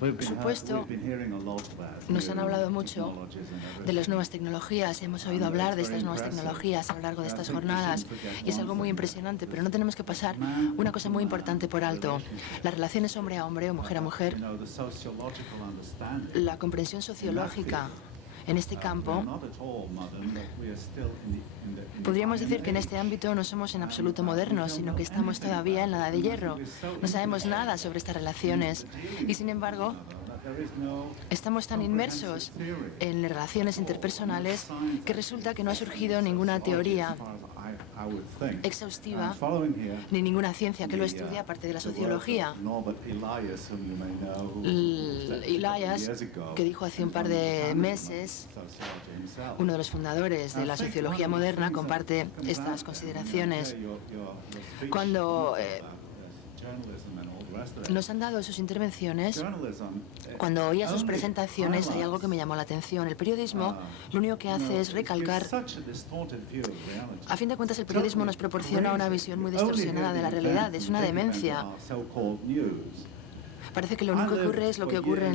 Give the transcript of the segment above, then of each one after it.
Por supuesto, nos han hablado mucho de las nuevas tecnologías, hemos oído hablar de estas nuevas tecnologías a lo largo de estas jornadas y es algo muy impresionante, pero no tenemos que pasar una cosa muy importante por alto. Las relaciones hombre a hombre o mujer a mujer, la comprensión sociológica en este campo, podríamos decir que en este ámbito no somos en absoluto modernos, sino que estamos todavía en la edad de hierro. No sabemos nada sobre estas relaciones y, sin embargo, estamos tan inmersos en relaciones interpersonales que resulta que no ha surgido ninguna teoría exhaustiva ni ninguna ciencia que lo estudie aparte de la sociología. Elias, que dijo hace un par de meses, uno de los fundadores de la sociología moderna, comparte estas consideraciones. Cuando nos han dado sus intervenciones, cuando oía sus presentaciones, hay algo que me llamó la atención. El periodismo lo único que hace es recalcar. A fin de cuentas, el periodismo nos proporciona una visión muy distorsionada de la realidad. Es una demencia. Parece que lo único que ocurre es lo que ocurre,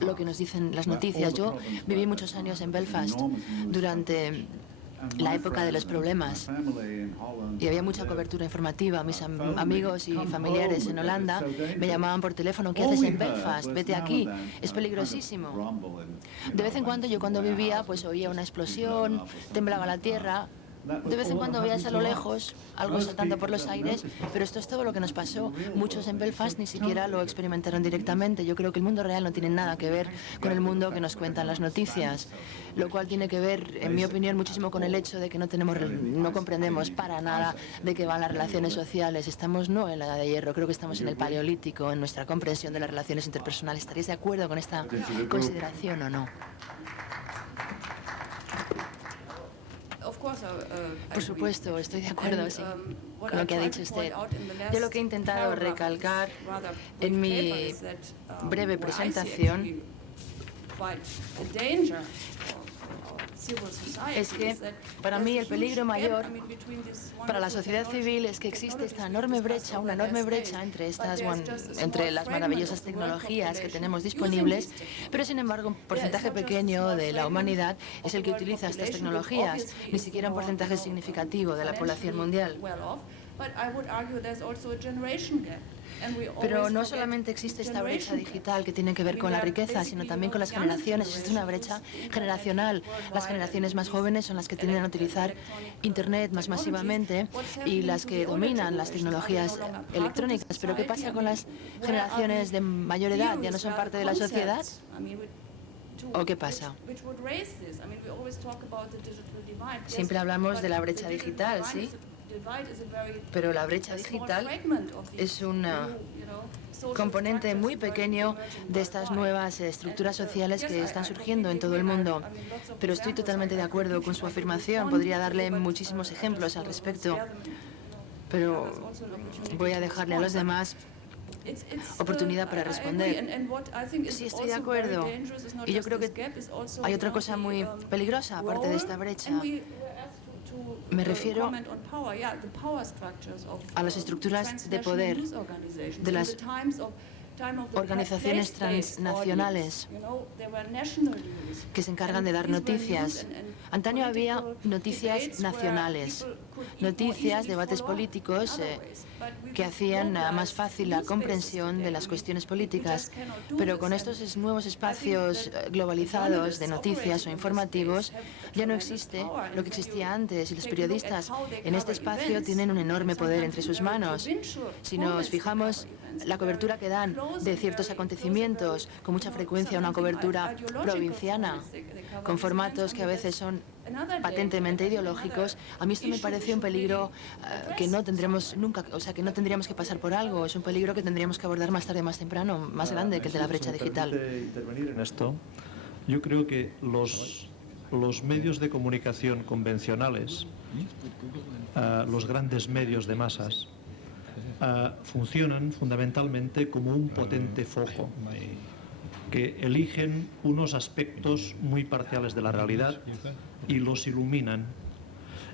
lo que nos dicen las noticias. Yo viví muchos años en Belfast durante la época de los problemas y había mucha cobertura informativa. Mis amigos y familiares en Holanda me llamaban por teléfono: ¿qué haces en Belfast? Vete aquí, es peligrosísimo. De vez en cuando, yo cuando vivía, pues oía una explosión, temblaba la tierra. De vez en cuando veías a lo lejos algo saltando por los aires, pero esto es todo lo que nos pasó. Muchos en Belfast ni siquiera lo experimentaron directamente. Yo creo que el mundo real no tiene nada que ver con el mundo que nos cuentan las noticias, lo cual tiene que ver, en mi opinión, muchísimo con el hecho de que no comprendemos para nada de qué van las relaciones sociales. Estamos no en la edad de hierro, creo que estamos en el paleolítico, en nuestra comprensión de las relaciones interpersonales. ¿Estaréis de acuerdo con esta consideración o no? Por supuesto, estoy de acuerdo, sí, con lo que ha dicho usted. Yo lo que he intentado recalcar en mi breve presentación es que para mí el peligro mayor para la sociedad civil es que existe esta enorme brecha, una enorme brecha entre las maravillosas tecnologías que tenemos disponibles, pero sin embargo un porcentaje pequeño de la humanidad es el que utiliza estas tecnologías, ni siquiera un porcentaje significativo de la población mundial. Pero no solamente existe esta brecha digital que tiene que ver con la riqueza, sino también con las generaciones. Existe una brecha generacional. Las generaciones más jóvenes son las que tienden a utilizar Internet más masivamente y las que dominan las tecnologías electrónicas. Pero ¿qué pasa con las generaciones de mayor edad? ¿Ya no son parte de la sociedad? ¿O qué pasa? Siempre hablamos de la brecha digital, ¿sí? Pero la brecha digital es un componente muy pequeño de estas nuevas estructuras sociales que están surgiendo en todo el mundo. Pero estoy totalmente de acuerdo con su afirmación. Podría darle muchísimos ejemplos al respecto, pero voy a dejarle a los demás oportunidad para responder. Sí, estoy de acuerdo. Y yo creo que hay otra cosa muy peligrosa aparte de esta brecha. Me refiero a las estructuras de poder de las organizaciones transnacionales que se encargan de dar noticias. Antaño había noticias nacionales, noticias, debates políticos que hacían más fácil la comprensión de las cuestiones políticas, pero con estos nuevos espacios globalizados de noticias o informativos ya no existe lo que existía antes y los periodistas en este espacio tienen un enorme poder entre sus manos. Si nos fijamos, la cobertura que dan de ciertos acontecimientos, con mucha frecuencia una cobertura provinciana, con formatos que a veces son patentemente ideológicos, a mí esto me parece un peligro que no tendremos nunca, o sea, que no tendríamos que pasar por algo. Es un peligro que tendríamos que abordar más tarde, más temprano, más grande que el de la brecha digital. Intervenir en esto, yo creo que los medios de comunicación convencionales, los grandes medios de masas, funcionan fundamentalmente como un potente foco que eligen unos aspectos muy parciales de la realidad y los iluminan,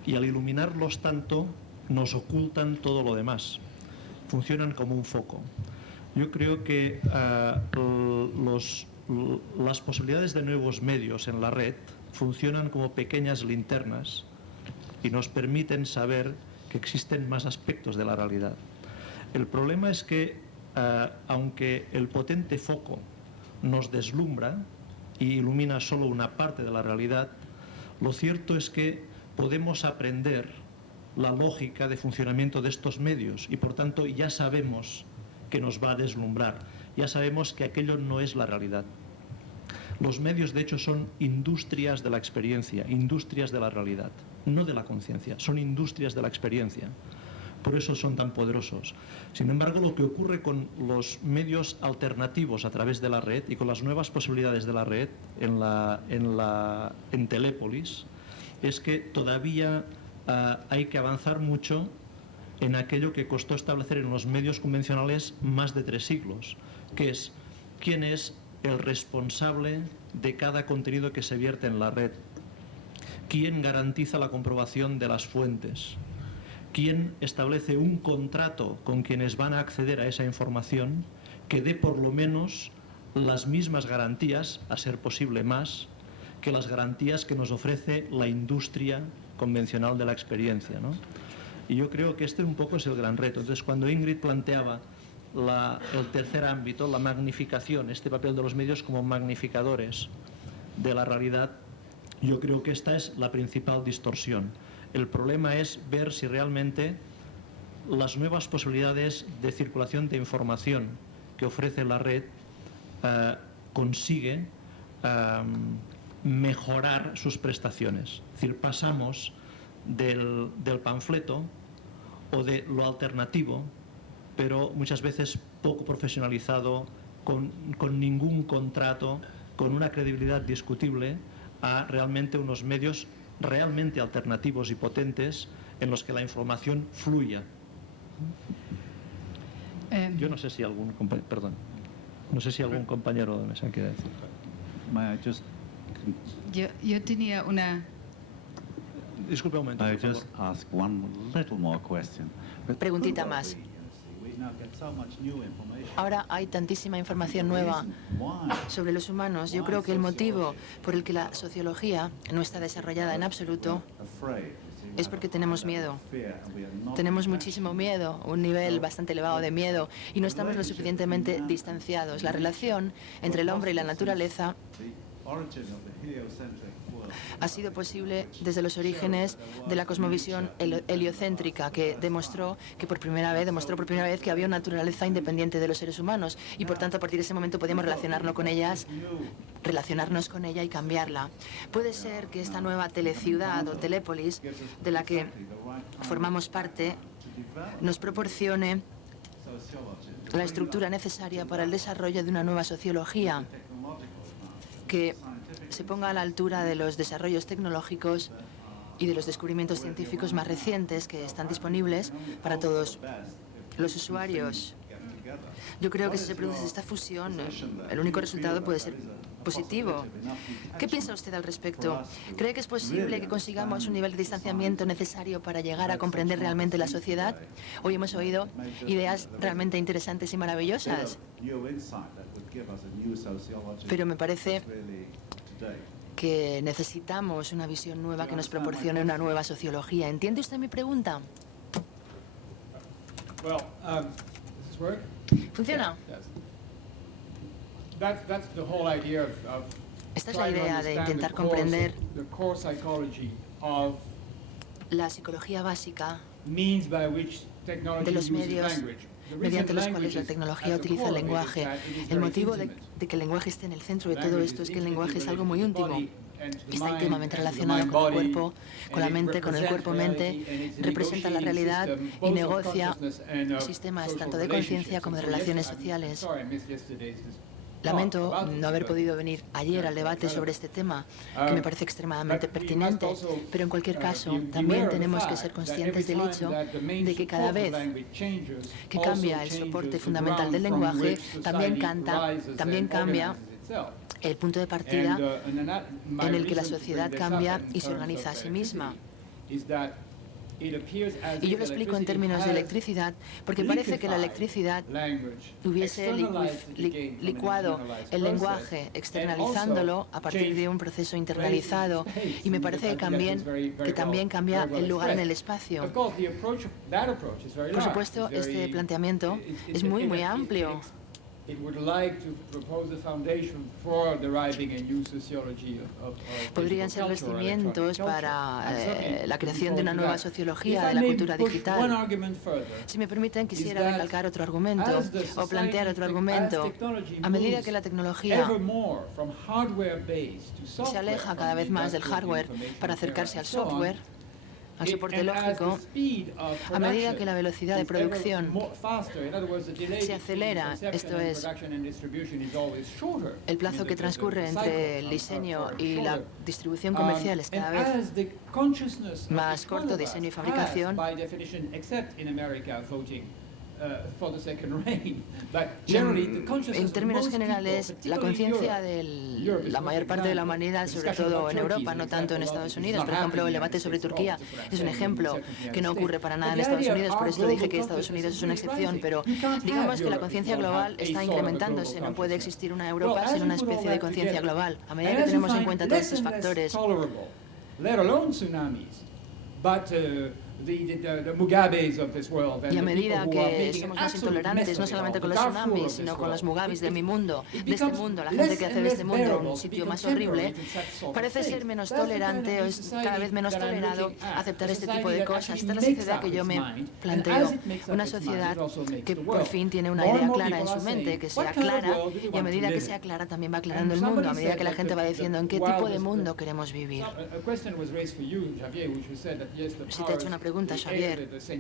y al iluminarlos tanto nos ocultan todo lo demás. funcionan como un foco. Yo creo que las posibilidades de nuevos medios en la red funcionan como pequeñas linternas y nos permiten saber que existen más aspectos de la realidad. El problema es que, aunque el potente foco nos deslumbra y ilumina solo una parte de la realidad, lo cierto es que podemos aprender la lógica de funcionamiento de estos medios y, por tanto, ya sabemos que nos va a deslumbrar, ya sabemos que aquello no es la realidad. Los medios, de hecho, son industrias de la experiencia, industrias de la realidad, no de la conciencia, son industrias de la experiencia. Por eso son tan poderosos. Sin embargo, lo que ocurre con los medios alternativos a través de la red y con las nuevas posibilidades de la red en Telépolis es que todavía hay que avanzar mucho en aquello que costó establecer en los medios convencionales más de 3 siglos, que es quién es el responsable de cada contenido que se vierte en la red, quién garantiza la comprobación de las fuentes, quién establece un contrato con quienes van a acceder a esa información que dé por lo menos las mismas garantías, a ser posible más, que las garantías que nos ofrece la industria convencional de la experiencia, ¿no? Y yo creo que este un poco es el gran reto. Entonces, cuando Ingrid planteaba el tercer ámbito, la magnificación, este papel de los medios como magnificadores de la realidad, yo creo que esta es la principal distorsión. El problema es ver si realmente las nuevas posibilidades de circulación de información que ofrece la red consigue mejorar sus prestaciones. Es decir, pasamos del panfleto o de lo alternativo, pero muchas veces poco profesionalizado, con ningún contrato, con una credibilidad discutible, a realmente unos medios realmente alternativos y potentes en los que la información fluya. Yo no sé si algún compañero, no sé si algún compañero de mesa quiere decir. Yo tenía una... Disculpe un momento, por favor. Preguntita más. Ahora hay tantísima información nueva sobre los humanos. Yo creo que el motivo por el que la sociología no está desarrollada en absoluto es porque tenemos miedo. Tenemos muchísimo miedo, un nivel bastante elevado de miedo, y no estamos lo suficientemente distanciados. La relación entre el hombre y la naturaleza ha sido posible desde los orígenes de la cosmovisión heliocéntrica, que demostró por primera vez que había una naturaleza independiente de los seres humanos, y por tanto a partir de ese momento podíamos relacionarnos con ella y cambiarla. Puede ser que esta nueva teleciudad o telépolis de la que formamos parte nos proporcione la estructura necesaria para el desarrollo de una nueva sociología que se ponga a la altura de los desarrollos tecnológicos y de los descubrimientos científicos más recientes que están disponibles para todos los usuarios. Yo creo que si se produce esta fusión, el único resultado puede ser positivo. ¿Qué piensa usted al respecto? ¿Cree que es posible que consigamos un nivel de distanciamiento necesario para llegar a comprender realmente la sociedad? Hoy hemos oído ideas realmente interesantes y maravillosas, pero me parece que necesitamos una visión nueva que nos proporcione una nueva sociología. ¿Entiende usted mi pregunta? ¿Funciona? Esta es la idea de intentar comprender la psicología básica de los medios mediante los cuales la tecnología utiliza el lenguaje. El motivo de que el lenguaje esté en el centro de todo esto es que el lenguaje es algo muy íntimo. Está íntimamente relacionado con el cuerpo, con la mente, con el cuerpo-mente, representa la realidad y negocia sistemas tanto de conciencia como de relaciones sociales. Lamento no haber podido venir ayer al debate sobre este tema, que me parece extremadamente pertinente, pero en cualquier caso también tenemos que ser conscientes del hecho de que cada vez que cambia el soporte fundamental del lenguaje, también cambia el punto de partida en el que la sociedad cambia y se organiza a sí misma. Y yo lo explico en términos de electricidad, porque parece que la electricidad hubiese licuado el lenguaje, externalizándolo a partir de un proceso internalizado, y me parece que también cambia el lugar en el espacio. Por supuesto, este planteamiento es muy, muy amplio. Podrían ser los cimientos para la creación de una nueva sociología de la cultura digital. Si me permiten, quisiera recalcar otro argumento o plantear otro argumento. A medida que la tecnología se aleja cada vez más del hardware para acercarse al software, al soporte lógico, a medida que la velocidad de producción se acelera, esto es, el plazo que transcurre entre el diseño y la distribución comercial es cada vez más corto, diseño y fabricación. Y en términos generales, la conciencia de la mayor parte de la humanidad, sobre todo en Europa, no tanto en Estados Unidos, por ejemplo, el debate sobre Turquía es un ejemplo que no ocurre para nada en Estados Unidos, por eso dije que Estados Unidos es una excepción, pero digamos que la conciencia global está incrementándose, no puede existir una Europa sin una especie de conciencia global. A medida que tenemos en cuenta todos estos factores, y a medida que somos más intolerantes, no solamente con los tsunamis, sino con los Mugabes de mi mundo, de este mundo, la gente que hace de este mundo un sitio más horrible, parece ser menos tolerante o es cada vez menos tolerado aceptar este tipo de cosas. Esta es la sociedad que yo me planteo, una sociedad que por fin tiene una idea clara en su mente, que sea clara, y a medida que sea clara también va aclarando el mundo, a medida que la gente va diciendo en qué tipo de mundo queremos vivir. Si te he hecho una pregunta, Xavier. Nos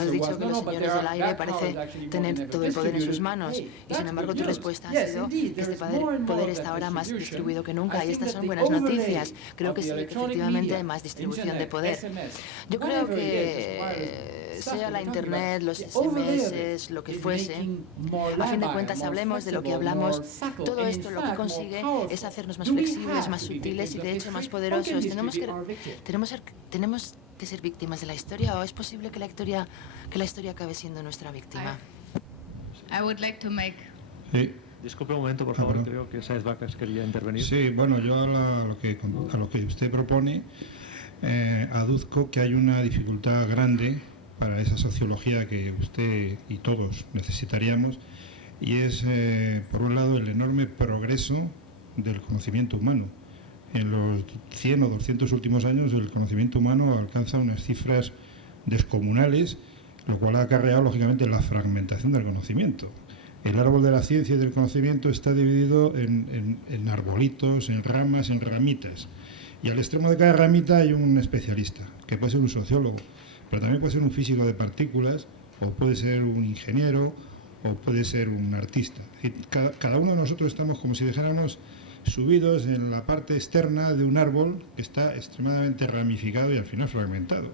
has dicho que los señores del aire parecen tener todo el poder en sus manos, y sin embargo tu respuesta ha sido que este poder está ahora más distribuido que nunca, y estas son buenas noticias. Creo que sí, que efectivamente hay más distribución de poder. Yo creo que sea la Internet, los SMS, lo que fuese, a fin de cuentas hablemos de lo que hablamos, todo esto lo que consigue es hacernos más flexibles, más sutiles y de hecho más poderosos. ¿Tenemos que ser víctimas de la historia o es posible que la historia acabe siendo nuestra víctima? I would like to make... Sí. Disculpe un momento, por favor, creo que Sáez Vacas quería intervenir. Sí, bueno, yo a lo que usted propone aduzco que hay una dificultad grande para esa sociología que usted y todos necesitaríamos, y es, por un lado, el enorme progreso del conocimiento humano. En los 100 o 200 últimos años el conocimiento humano alcanza unas cifras descomunales, lo cual ha acarreado lógicamente la fragmentación del conocimiento. El árbol de la ciencia y del conocimiento está dividido en arbolitos, en ramas, en ramitas, y al extremo de cada ramita hay un especialista, que puede ser un sociólogo, pero también puede ser un físico de partículas, o puede ser un ingeniero, o puede ser un artista. Es decir, cada uno de nosotros estamos como si dijéramos subidos en la parte externa de un árbol que está extremadamente ramificado y al final fragmentado.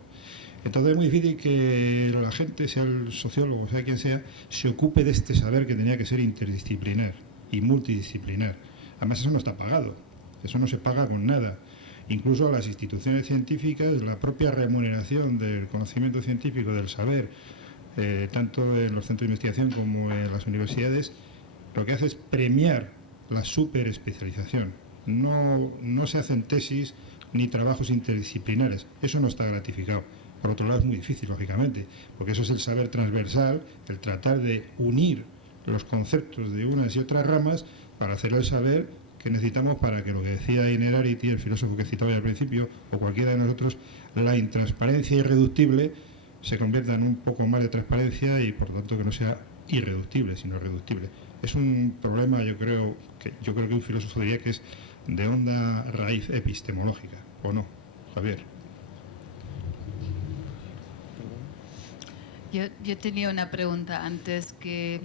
Entonces es muy difícil que la gente, sea el sociólogo, sea quien sea, se ocupe de este saber que tenía que ser interdisciplinar y multidisciplinar. Además eso no está pagado, eso no se paga con nada. Incluso las instituciones científicas, la propia remuneración del conocimiento científico, del saber, tanto en los centros de investigación como en las universidades, lo que hace es premiar la superespecialización. No se hacen tesis ni trabajos interdisciplinares, eso no está gratificado. Por otro lado es muy difícil, lógicamente, porque eso es el saber transversal, el tratar de unir los conceptos de unas y otras ramas para hacer el saber que necesitamos para que lo que decía Innerarity, el filósofo que citaba al principio, o cualquiera de nosotros, la intransparencia irreductible se convierta en un poco más de transparencia y por lo tanto que no sea irreductible, sino reductible. Es un problema, yo creo que un filósofo diría que es de honda raíz epistemológica, ¿o no, Javier? Yo tenía una pregunta antes que,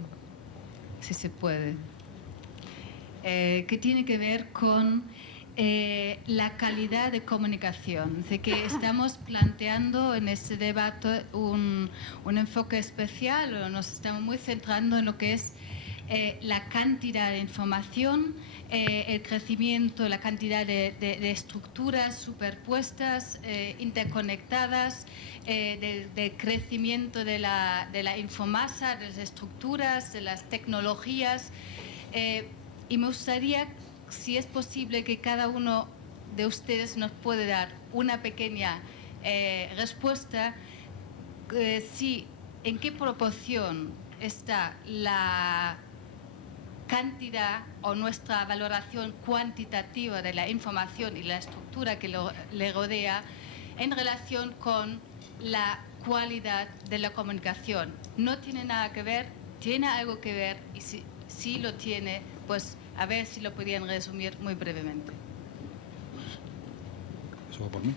si se puede, que tiene que ver con la calidad de comunicación. De que estamos planteando en este debate un enfoque especial, o nos estamos muy centrando en lo que es la cantidad de información, el crecimiento, la cantidad de estructuras superpuestas, interconectadas, del crecimiento de la infomasa, de las estructuras, de las tecnologías. Y me gustaría, si es posible, que cada uno de ustedes nos puede dar una pequeña respuesta, en qué proporción está la cantidad o nuestra valoración cuantitativa de la información y la estructura que le rodea en relación con la cualidad de la comunicación. No tiene nada que ver, tiene algo que ver, y si lo tiene, pues a ver si lo podrían resumir muy brevemente. ¿Eso va por mí?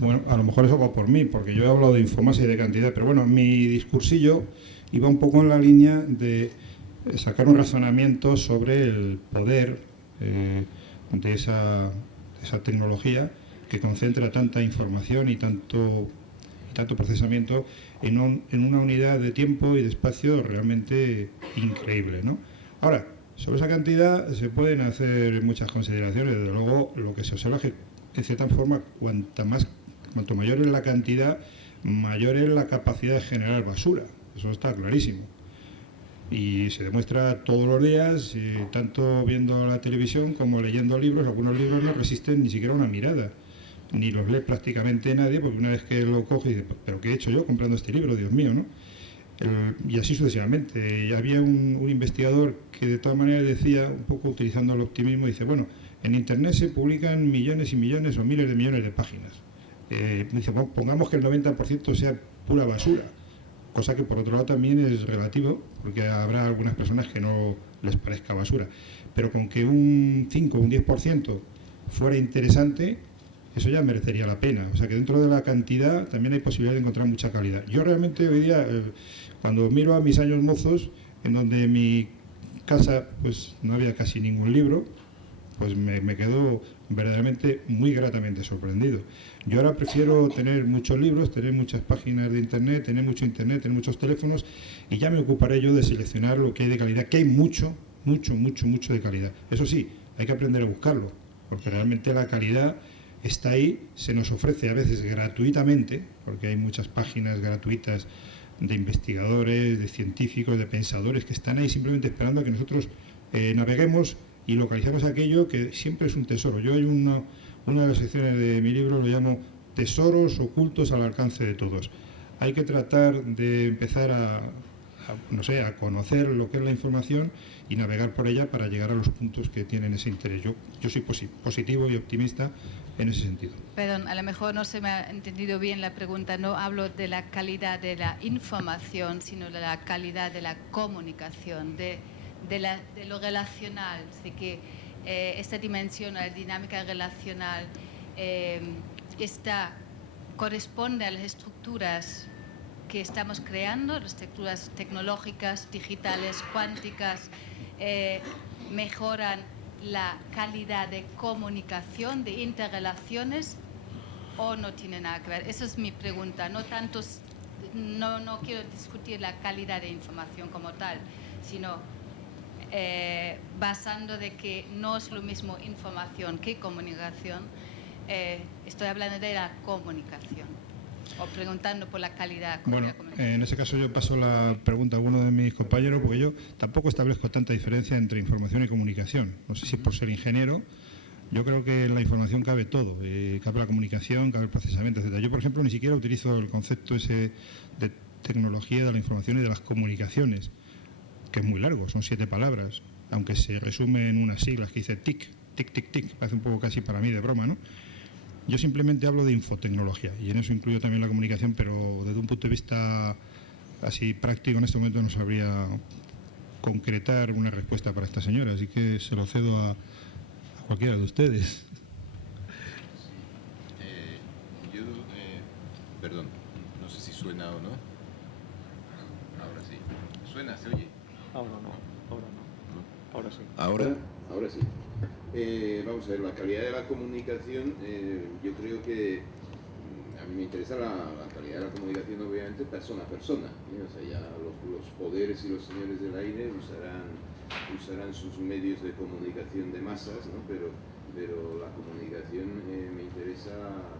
Bueno, a lo mejor eso va por mí, porque yo he hablado de infomasa y de cantidad, pero bueno, mi discursillo iba un poco en la línea de sacar un razonamiento sobre el poder de esa tecnología que concentra tanta información y tanto procesamiento en una unidad de tiempo y de espacio realmente increíble, ¿no? Ahora, sobre esa cantidad se pueden hacer muchas consideraciones. Desde luego, lo que se observa es que, de cierta forma, cuanto mayor es la cantidad, mayor es la capacidad de generar basura. Eso está clarísimo. Y se demuestra todos los días, tanto viendo la televisión como leyendo libros. Algunos libros no resisten ni siquiera una mirada, ni los lee prácticamente nadie, porque una vez que lo coge dice, ¿pero qué he hecho yo comprando este libro? Dios mío, ¿no? Y así sucesivamente. Había un investigador que de todas maneras decía, un poco utilizando el optimismo, dice, bueno, en Internet se publican millones y millones o miles de millones de páginas. Dice, bueno, pongamos que el 90% sea pura basura, cosa que por otro lado también es relativo, porque habrá algunas personas que no les parezca basura, pero con que un 5 o un 10% fuera interesante, eso ya merecería la pena. O sea que dentro de la cantidad también hay posibilidad de encontrar mucha calidad. Yo realmente hoy día, cuando miro a mis años mozos, en donde en mi casa pues no había casi ningún libro, pues me quedo verdaderamente muy gratamente sorprendido. Yo ahora prefiero tener muchos libros, tener muchas páginas de internet, tener muchos teléfonos, y ya me ocuparé yo de seleccionar lo que hay de calidad, que hay mucho de calidad. Eso sí, hay que aprender a buscarlo, porque realmente la calidad está ahí, se nos ofrece a veces gratuitamente, porque hay muchas páginas gratuitas de investigadores, de científicos, de pensadores que están ahí simplemente esperando a que nosotros naveguemos y localizamos aquello que siempre es un tesoro. Yo hay una de las secciones de mi libro, lo llamo tesoros ocultos al alcance de todos. Hay que tratar de empezar a conocer lo que es la información y navegar por ella para llegar a los puntos que tienen ese interés. Yo soy positivo y optimista en ese sentido. Perdón, a lo mejor no se me ha entendido bien la pregunta. No hablo de la calidad de la información, sino de la calidad de la comunicación, de lo relacional. Así que esta dimensión, la dinámica relacional, corresponde a las estructuras que estamos creando, las estructuras tecnológicas, digitales, cuánticas, mejoran la calidad de comunicación, de interrelaciones, o no tiene nada que ver. Esa es mi pregunta. No quiero discutir la calidad de información como tal, sino basando de que no es lo mismo información que comunicación. Estoy hablando de la comunicación, o preguntando por la calidad. Bueno, en ese caso yo paso la pregunta a alguno de mis compañeros, porque yo tampoco establezco tanta diferencia entre información y comunicación. No sé si es por ser ingeniero. Yo creo que en la información cabe todo, cabe la comunicación, cabe el procesamiento, etc. Yo, por ejemplo, ni siquiera utilizo el concepto ese de tecnología de la información y de las comunicaciones, que es muy largo, son 7 palabras, aunque se resume en unas siglas que dice TIC, TIC, TIC, TIC, parece un poco casi para mí de broma, ¿no? Yo simplemente hablo de infotecnología, y en eso incluyo también la comunicación, pero desde un punto de vista así práctico en este momento no sabría concretar una respuesta para esta señora, así que se lo cedo a cualquiera de ustedes. Perdón, no sé si suena o no. Ahora sí. ¿Suena? ¿Se oye? Ahora no. Ahora sí. Ahora sí. Vamos a ver, la calidad de la comunicación, yo creo que a mí me interesa la calidad realidad la comunicación obviamente persona a persona, ¿eh? O sea, ya los poderes y los señores del aire usarán sus medios de comunicación de masas, ¿no? Pero la comunicación me interesa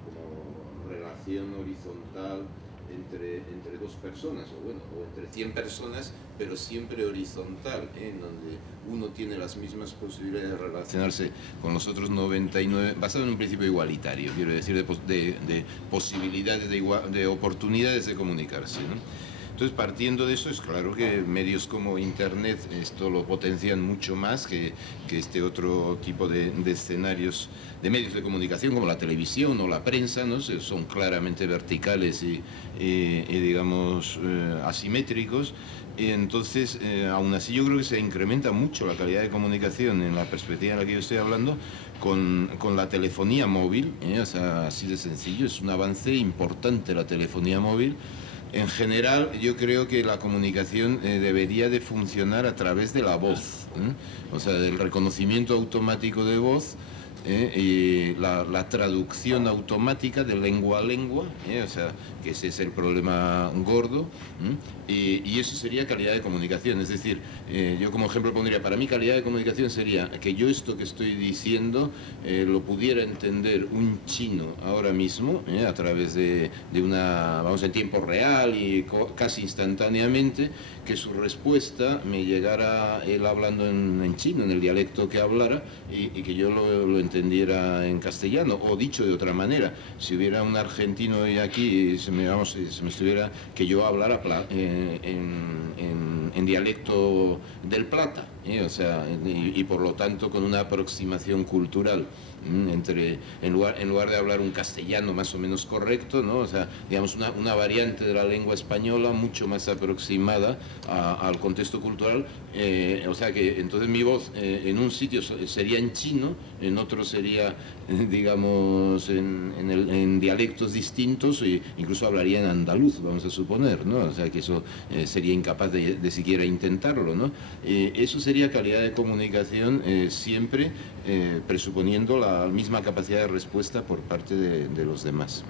como relación horizontal entre dos personas, o entre 100 personas, pero siempre horizontal, en donde uno tiene las mismas posibilidades de relacionarse con los otros 99, basado en un principio igualitario, quiero decir, de posibilidades, de oportunidades de comunicarse, ¿no? Entonces, partiendo de eso, es claro que medios como Internet esto lo potencian mucho más que este otro tipo de escenarios de medios de comunicación como la televisión o la prensa, ¿no? Son claramente verticales y digamos, asimétricos. Entonces, aún así yo creo que se incrementa mucho la calidad de comunicación en la perspectiva en la que yo estoy hablando con la telefonía móvil, o sea, así de sencillo, es un avance importante la telefonía móvil. En general, yo creo que la comunicación debería de funcionar a través de la voz, o sea, del reconocimiento automático de voz, y la traducción automática de lengua a lengua, o sea, que ese es el problema gordo, y eso sería calidad de comunicación. Es decir, yo como ejemplo pondría, para mí calidad de comunicación sería que yo esto que estoy diciendo lo pudiera entender un chino ahora mismo, a través de una, vamos, en tiempo real y casi instantáneamente, que su respuesta me llegara él hablando en chino, en el dialecto que hablara, y que yo lo entendiera en castellano. O dicho de otra manera, si hubiera un argentino hoy aquí y se me estuviera, que yo hablara en dialecto del Plata, o sea, y por lo tanto con una aproximación cultural en lugar de hablar un castellano más o menos correcto, ¿no? O sea, digamos una variante de la lengua española mucho más aproximada al contexto cultural, o sea que entonces mi voz en un sitio sería en chino, en otro sería, digamos, en dialectos distintos, e incluso hablaría en andaluz, vamos a suponer, ¿no? O sea que eso sería incapaz de siquiera intentarlo, ¿no? Eso sería calidad de comunicación siempre presuponiendo la misma capacidad de respuesta por parte de los demás.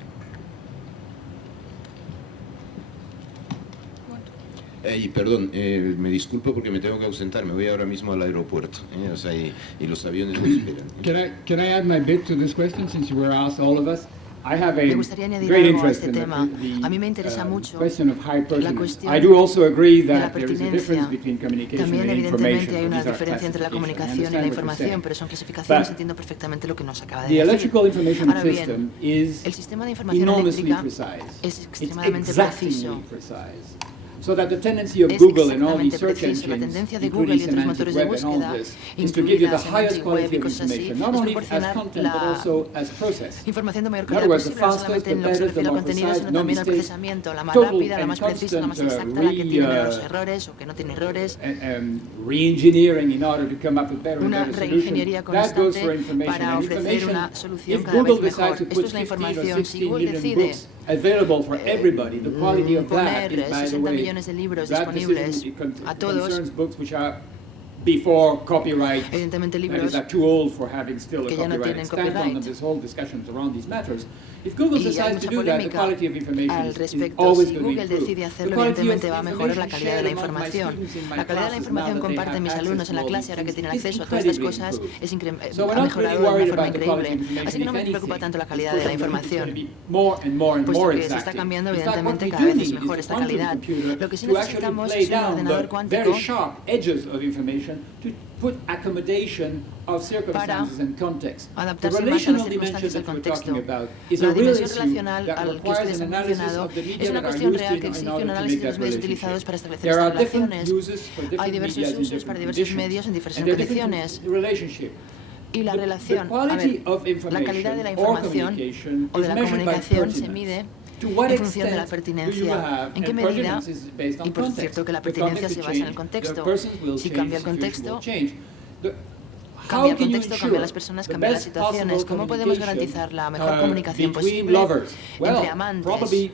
Y perdón, me disculpo porque me tengo que ausentar, me voy ahora mismo al aeropuerto, o sea, y los aviones me esperan. Can I add my bit to this question, since you were asked, all of us? I have a Me gustaría añadir great algo a interest este in tema. the A mí me interesa mucho question of high la pertinence. cuestión I do also agree de la that there is a difference pertinencia. between communication También, and evidentemente, information. hay una These are diferencia entre la classifications. I comunicación y understand la what you're información, saying. pero son clasificaciones. But Entiendo perfectamente lo que nos acaba de the decir. electrical information Ahora bien, system is el sistema de información enormously eléctrica precise. es It's extremadamente exactingly preciso. precise. So that the tendency of Es Google and all these exactamente search preciso. La engines, tendencia de Google y including otros semantic motores de web and all búsqueda, this, is to give you the incluida highest semantic web quality y of cosas así, information, es not only as proporcionar content but la also as process. información de mayor In calidad other words, the posible, no fastest, solamente the en lo que se better, the refiere al more contenido, precise, sino no también al mistakes, procesamiento, la más total rápida, la and más precisa, la más constant, exacta, la que tiene menos errores o que no tiene errores. Re-engineering in order to come up with better and Una better reingeniería solutions. That goes for constante information. para And ofrecer information, una solución if cada Google vez decides mejor. to Esto put es la 15 or información. Si 16 Google million decide books available for everybody, the quality of that poner is, by the 60 way, millones de libros that disponibles decision a todos, concerns books which are before copyright, evidentemente that is, libros are too old for having still a que ya no copyright tienen stamp on them. copyright. There's whole discussions around these matters. If Google Y hay decides to mucha do that, the polémica quality of information al is respecto. always Si going to Google improve. decide hacerlo, The quality of evidentemente va a mejorar la calidad de la information información. shared among my students in my La calidad de la classes información now that they comparten have mis access alumnos en la to all clase these ahora que things tienen is acceso a todas estas incredibly cosas improved. So we're ha not mejorado really de una worried forma about the quality increíble. of information. Así que no If me preocupa anything, tanto la it's calidad de la going to información, be more and more puesto more que se está exacting. cambiando In fact, what evidentemente we cada do vez es need mejor is a esta quantum calidad. computer Lo que sí to actually necesitamos play es un down ordenador the cuántico very sharp edges of information to put accommodation of circumstances and context. The adaptarse más a relational las dimension circunstancias y al that we're contexto. talking about is La a real dimensión issue relacional that al que requires ustedes an han analysis mencionado of the es media una that are cuestión used real in que exige order un to análisis make de los that medios relationship. utilizados para establecer There estas are different relaciones. uses for Hay different diversos medias in usos para different diversos conditions. medios en diferentes And there are different condiciones. relationship. Y la The relación, a quality ver, of la calidad de la information or información communication o de is la measured by comunicación se pertinence. mide To what en función de la extent do you pertinencia. have, ¿En qué and medida? pertinence is based on Y por context. cierto que la The pertinencia context se will basa en el change. contexto. The persons will Si change, cambia el the situation contexto, will change. cambia el How can you contexto, cambian ensure las personas, the cambian las best situaciones. possible ¿Cómo podemos communication, garantizar la mejor comunicación between posible lovers? Well, entre amantes? probably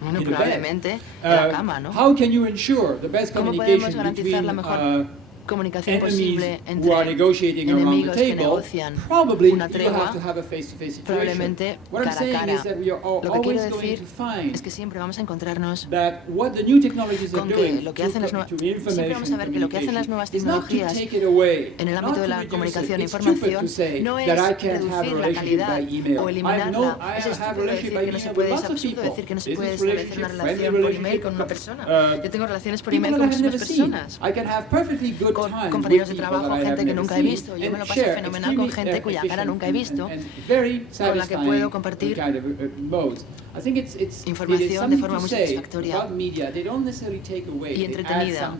Bueno, in the bed. probablemente en la cama, ¿no? How can you ensure the best ¿Cómo podemos communication garantizar between la mejor comunicación enemies posible who entre are negotiating around the enemigos que table, negocian probably una you will tregua, have to have a face-to-face situation. probablemente What I'm cara a saying cara. is that we are Lo que quiero always going decir to find es que siempre vamos a encontrarnos that what the new technologies are con que doing lo que hacen las to siempre vamos a ver que lo que hacen las nuevas tecnologías en el ámbito de la comunicación e información no es reducir la calidad o eliminarla. Es estúpido decir que no se puede, es absurdo decir que no se puede establecer una relación por email con una persona. Yo tengo relaciones por email con muchísimas personas, con compañeros de trabajo, gente que nunca he visto. Yo me lo paso fenomenal con gente cuya cara nunca he visto, con la que puedo compartir información de forma muy satisfactoria y entretenida.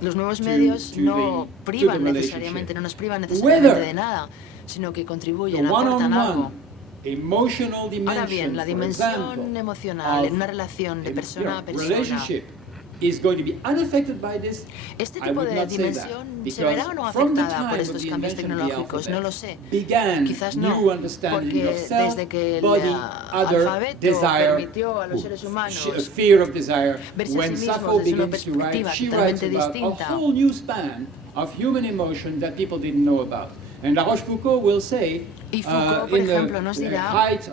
Los nuevos medios no privan necesariamente, no nos privan necesariamente de nada, sino que contribuyen, aportan algo. Ahora bien, la dimensión emocional en una relación de persona a persona, ¿este tipo de dimensión se verá o no afectada por estos cambios tecnológicos? No lo sé. Quizás no, porque desde que el alfabeto permitió a los seres humanos verse a sí mismos desde una perspectiva totalmente distinta, y Foucault, por ejemplo, nos dirá que en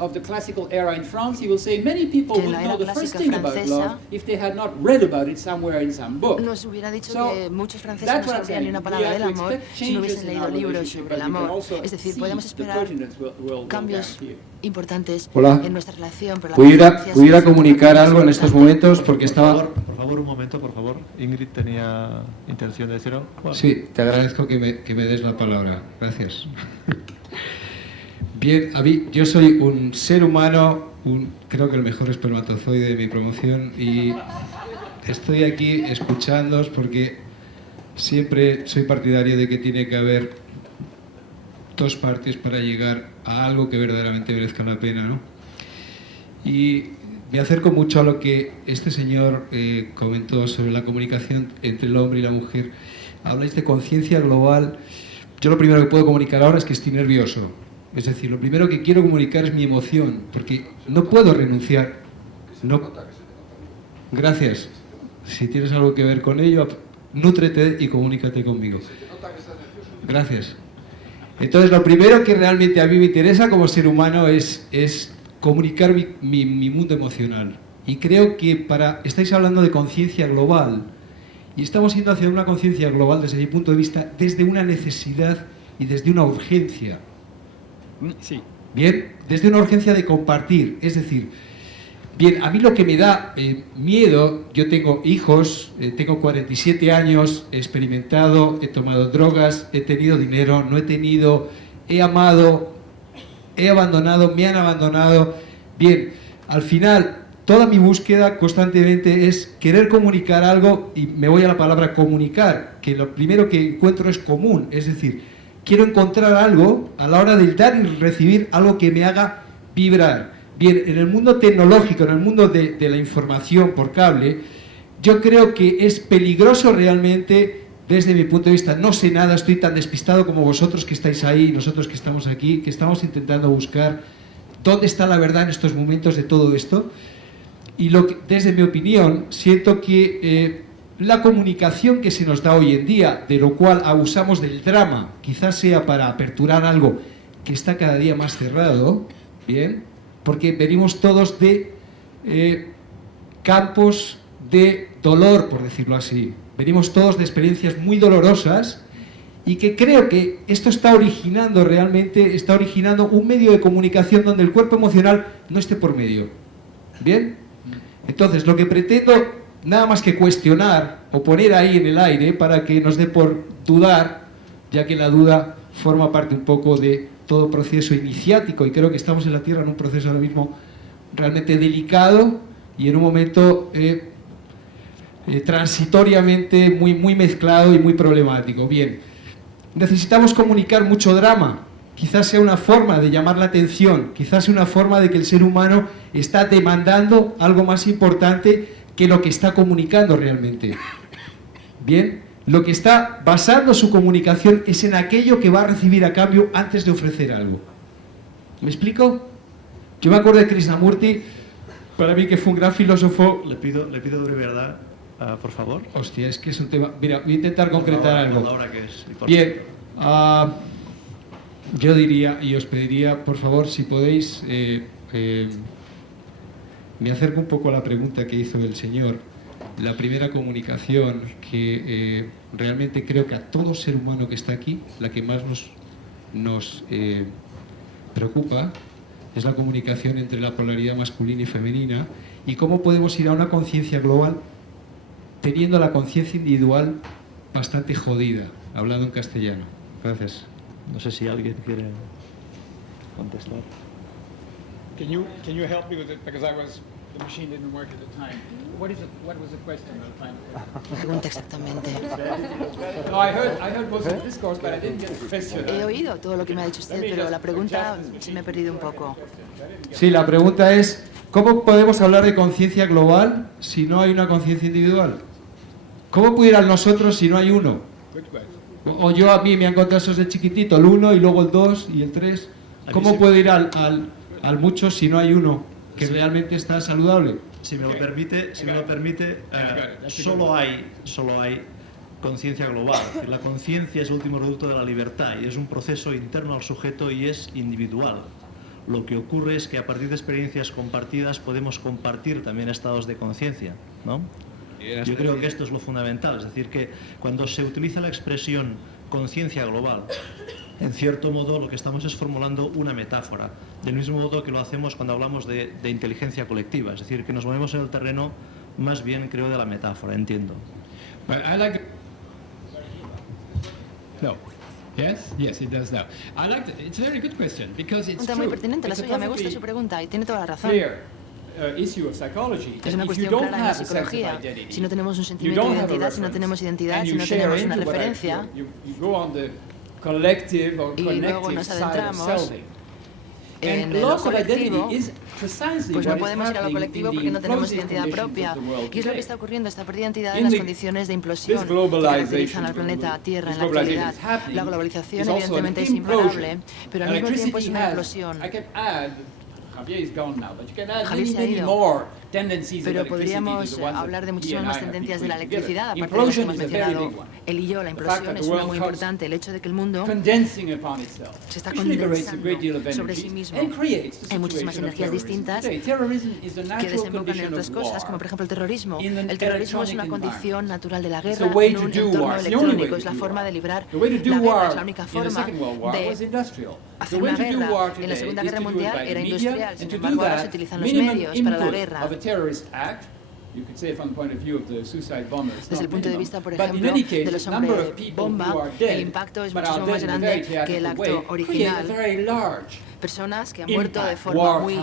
la era clásica francesa nos hubiera dicho que muchos franceses no sabrían ni una palabra del amor si no hubiesen leído libros sobre el amor. Es decir, podemos esperar cambios importantes en nuestra relación. Pero ¿Pudiera comunicar algo en estos momentos? Porque estaba... Por favor, un momento, por favor. Ingrid tenía intención de decir algo. Sí, te agradezco que me des la palabra. Gracias. Bien, yo soy un ser humano, creo que el mejor espermatozoide de mi promoción, y estoy aquí escuchándoos porque siempre soy partidario de que tiene que haber dos partes para llegar a algo que verdaderamente merezca la pena, ¿no? Y me acerco mucho a lo que este señor comentó sobre la comunicación entre el hombre y la mujer. Habláis de conciencia global. Yo lo primero que puedo comunicar ahora es que estoy nervioso. Es decir, lo primero que quiero comunicar es mi emoción, porque no puedo renunciar. No. Gracias. Si tienes algo que ver con ello, nútrete y comunícate conmigo. Gracias. Entonces, lo primero que realmente a mí me interesa como ser humano es comunicar mi mundo emocional. Y creo que estáis hablando de conciencia global, y estamos yendo hacia una conciencia global desde mi punto de vista, desde una necesidad y desde una urgencia. Sí. Bien, desde una urgencia de compartir, es decir, bien, a mí lo que me da miedo, yo tengo hijos, tengo 47 años, he experimentado, he tomado drogas, he tenido dinero, no he tenido, he amado, he abandonado, me han abandonado. Bien, al final, toda mi búsqueda constantemente es querer comunicar algo, y me voy a la palabra comunicar, que lo primero que encuentro es común, es decir, quiero encontrar algo a la hora de dar y recibir algo que me haga vibrar. Bien, en el mundo tecnológico, en el mundo de la información por cable, yo creo que es peligroso realmente, desde mi punto de vista. No sé nada, estoy tan despistado como vosotros que estáis ahí, nosotros que estamos aquí, que estamos intentando buscar dónde está la verdad en estos momentos de todo esto. Y desde mi opinión, siento que la comunicación que se nos da hoy en día, de lo cual abusamos del drama, quizás sea para aperturar algo que está cada día más cerrado, ¿bien? Porque venimos todos de campos de dolor, por decirlo así. Venimos todos de experiencias muy dolorosas, y que creo que esto está originando un medio de comunicación donde el cuerpo emocional no esté por medio. ¿Bien? Entonces, lo que pretendo, nada más que cuestionar o poner ahí en el aire para que nos dé por dudar, ya que la duda forma parte un poco de todo proceso iniciático, y creo que estamos en la Tierra en un proceso ahora mismo realmente delicado y en un momento transitoriamente muy mezclado y muy problemático. Bien, necesitamos comunicar mucho drama. Quizás sea una forma de llamar la atención, quizás sea una forma de que el ser humano está demandando algo más importante que lo que está comunicando realmente. Bien, lo que está basando su comunicación es en aquello que va a recibir a cambio antes de ofrecer algo. ¿Me explico? Yo me acuerdo de Krishnamurti, para mí que fue un gran filósofo. Le pido de verdad por favor. Hostia, es que es un tema... Mira, voy a intentar concretar algo. La hora que es. Bien, yo diría y os pediría, por favor, si podéis, me acerco un poco a la pregunta que hizo el señor. La primera comunicación que realmente creo que a todo ser humano que está aquí, la que más nos preocupa, es la comunicación entre la polaridad masculina y femenina y cómo podemos ir a una conciencia global teniendo la conciencia individual bastante jodida, hablando en castellano. Gracias. No sé si alguien quiere contestar. Can you help me with it, because the machine didn't work at the time. What was the question? Pregunta exactamente. No, I heard most of the discourse, but I didn't get the question. He oído todo lo que me ha dicho usted, pero la pregunta se me ha perdido un poco. Sí, la pregunta es, ¿cómo podemos hablar de conciencia global si no hay una conciencia individual? ¿Cómo pudiera nosotros si no hay uno? O yo, a mí me han contado eso desde chiquitito, el 1 y luego el 2 y el 3. ¿Cómo puedo ir al mucho si no hay uno que realmente está saludable? Si me lo permite, solo hay conciencia global. La conciencia es el último producto de la libertad y es un proceso interno al sujeto y es individual. Lo que ocurre es que a partir de experiencias compartidas podemos compartir también estados de conciencia, ¿no? Yo creo que esto es lo fundamental, es decir, que cuando se utiliza la expresión conciencia global, en cierto modo lo que estamos es formulando una metáfora, del mismo modo que lo hacemos cuando hablamos de inteligencia colectiva, es decir, que nos movemos en el terreno más bien, creo, de la metáfora, entiendo. But I like... No. Yes, it does now. I like it's a very good question because it's Pregunta muy pertinente la suya, me gusta su pregunta y tiene toda la razón. Issue of psychology. Es una cuestión clara en la psicología. Si no tenemos un sentimiento de identidad, si no tenemos identidad, si no tenemos una referencia, y luego nos adentramos en lo colectivo, pues no podemos ir a lo colectivo porque no tenemos identidad propia. ¿Qué es lo que está ocurriendo? Está perdida identidad en las condiciones de implosión que caracterizan al planeta Tierra en la actualidad. La globalización evidentemente es imparable, pero al mismo tiempo es una implosión. Javier se ha ido, pero podríamos hablar de muchísimas más tendencias de la electricidad, aparte de las que hemos mencionado él y yo. La implosión es una muy importante, el hecho de que el mundo se está condensando sobre sí mismo. Hay muchísimas energías distintas que desembocan en otras cosas, como por ejemplo el terrorismo. El terrorismo es una condición natural de la guerra en un entorno electrónico, es la forma de librar la guerra, es la única forma de hacer una guerra. En la Segunda Guerra Mundial era industrial, sin embargo ahora se utilizan los medios para la guerra. Desde el punto de vista, por ejemplo, de los hombres bomba, el impacto es muchísimo más grande que el acto original. Personas que han muerto de forma muy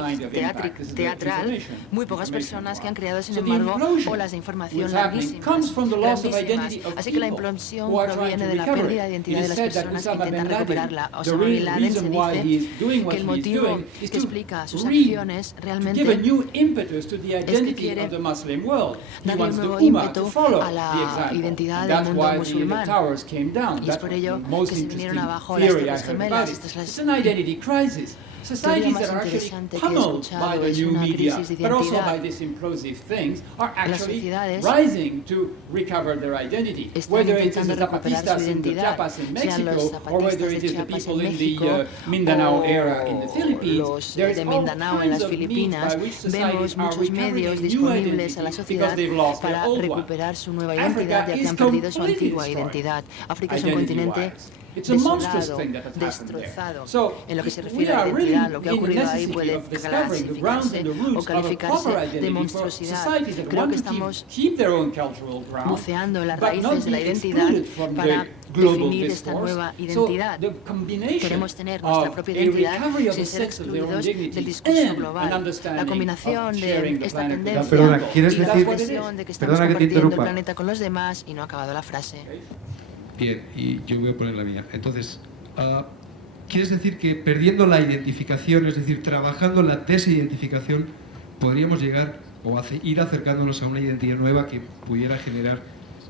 teatral, muy pocas personas que han creado, sin embargo, olas de información larguísimas, grandísimas. Así que la implosión proviene de la pérdida de identidad de las personas que intentan recuperarla. Osama Bin Laden se dice que el motivo que explica sus acciones realmente es que quiere darle un nuevo ímpetu a la identidad del mundo musulmán. Y es por ello que se vinieron abajo las Torres Gemelas. Esta es la teoría más interesante que he escuchado, es una crisis de identidad. Las sociedades están intentando recuperar su identidad, sean los zapatistas de Chiapas en México o los de Mindanao en las Filipinas. Vemos muchos medios disponibles a la sociedad para recuperar su nueva identidad, ya que han perdido su antigua identidad. África es un continente desolado, destrozado. En lo que se refiere a la identidad, lo que ha ocurrido ahí puede clasificarse o calificarse de monstruosidad. Creo que estamos buceando en las raíces de la identidad para definir esta nueva identidad. Queremos tener nuestra propia identidad sin ser excluidos del discurso global. La combinación de esta tendencia y la expresión de que estamos compartiendo el planeta con los demás, y no ha acabado la frase. Bien, y yo voy a poner la mía. Entonces, ¿quieres decir que perdiendo la identificación, es decir, trabajando la desidentificación, podríamos llegar o ir acercándonos a una identidad nueva que pudiera generar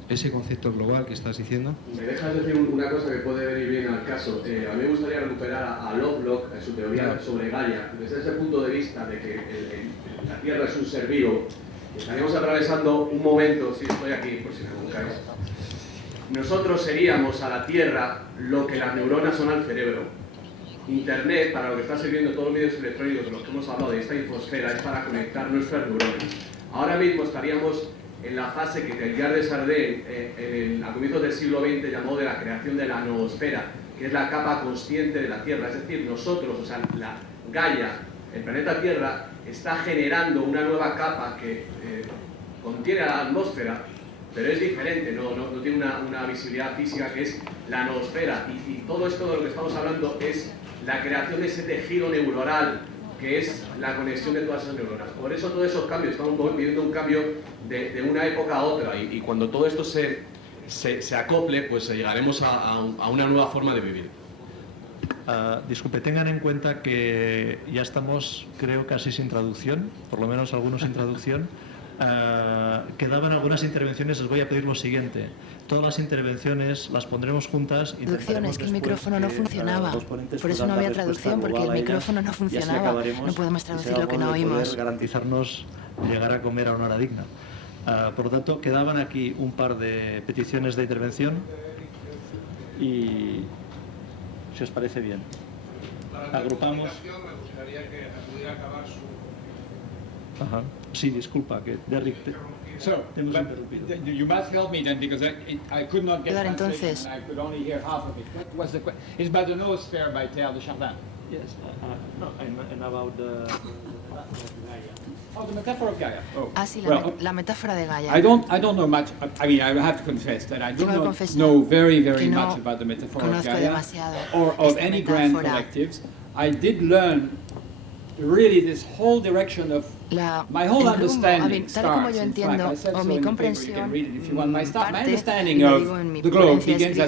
ese concepto global que estás diciendo? Me dejas decir una cosa que puede venir bien al caso. A mí me gustaría recuperar a Lovelock en su teoría sobre Gaia, desde ese punto de vista de que la Tierra es un ser vivo estaríamos atravesando un momento, si estoy aquí, por si me buscáis, nosotros seríamos a la Tierra lo que las neuronas son al cerebro. Internet, para lo que está sirviendo todos los medios electrónicos de los que hemos hablado, de esta infosfera, es para conectar nuestras neuronas. Ahora mismo estaríamos en la fase que Teilhard de Chardin, a comienzos del siglo XX, llamó de la creación de la noosfera, que es la capa consciente de la Tierra. Es decir, nosotros, o sea, la Gaia, el planeta Tierra, está generando una nueva capa que contiene a la atmósfera, pero es diferente, no tiene una visibilidad física, que es la noosfera. Y todo esto de lo que estamos hablando es la creación de ese tejido neuronal, que es la conexión de todas esas neuronas. Por eso todos esos cambios, estamos viviendo un cambio de una época a otra, y cuando todo esto se acople, pues llegaremos a una nueva forma de vivir. Disculpe, tengan en cuenta que ya estamos, creo, casi sin traducción, por lo menos algunos sin traducción. Quedaban algunas intervenciones, les voy a pedir lo siguiente. Todas las intervenciones las pondremos juntas. Traducción, es que el micrófono no funcionaba. Por eso no había traducción, porque el micrófono no funcionaba. No podemos traducir lo que no oímos. Poder garantizarnos llegar a comer a una hora digna. Por lo tanto, quedaban aquí un par de peticiones de intervención y, si os parece bien, agrupamos. Me gustaría que pudiera acabar su... Ajá. Sí, disculpa, que Derrick So, you must help me then, because I could not get translation and I could only hear half of it. What was the question? It's about the noosphere by Teilhard de Chardin. Yes, no, and about the Oh, the metaphor of Gaia. Oh. Ah, sí, la metáfora de Gaia. I don't know much. I mean, I have to confess that I do not know very much about the metaphor of Gaia or of any grand collectives. I did learn really this whole direction of my whole understanding starts, in fact, I said so in the paper, you can read it if you want. My understanding of the globe begins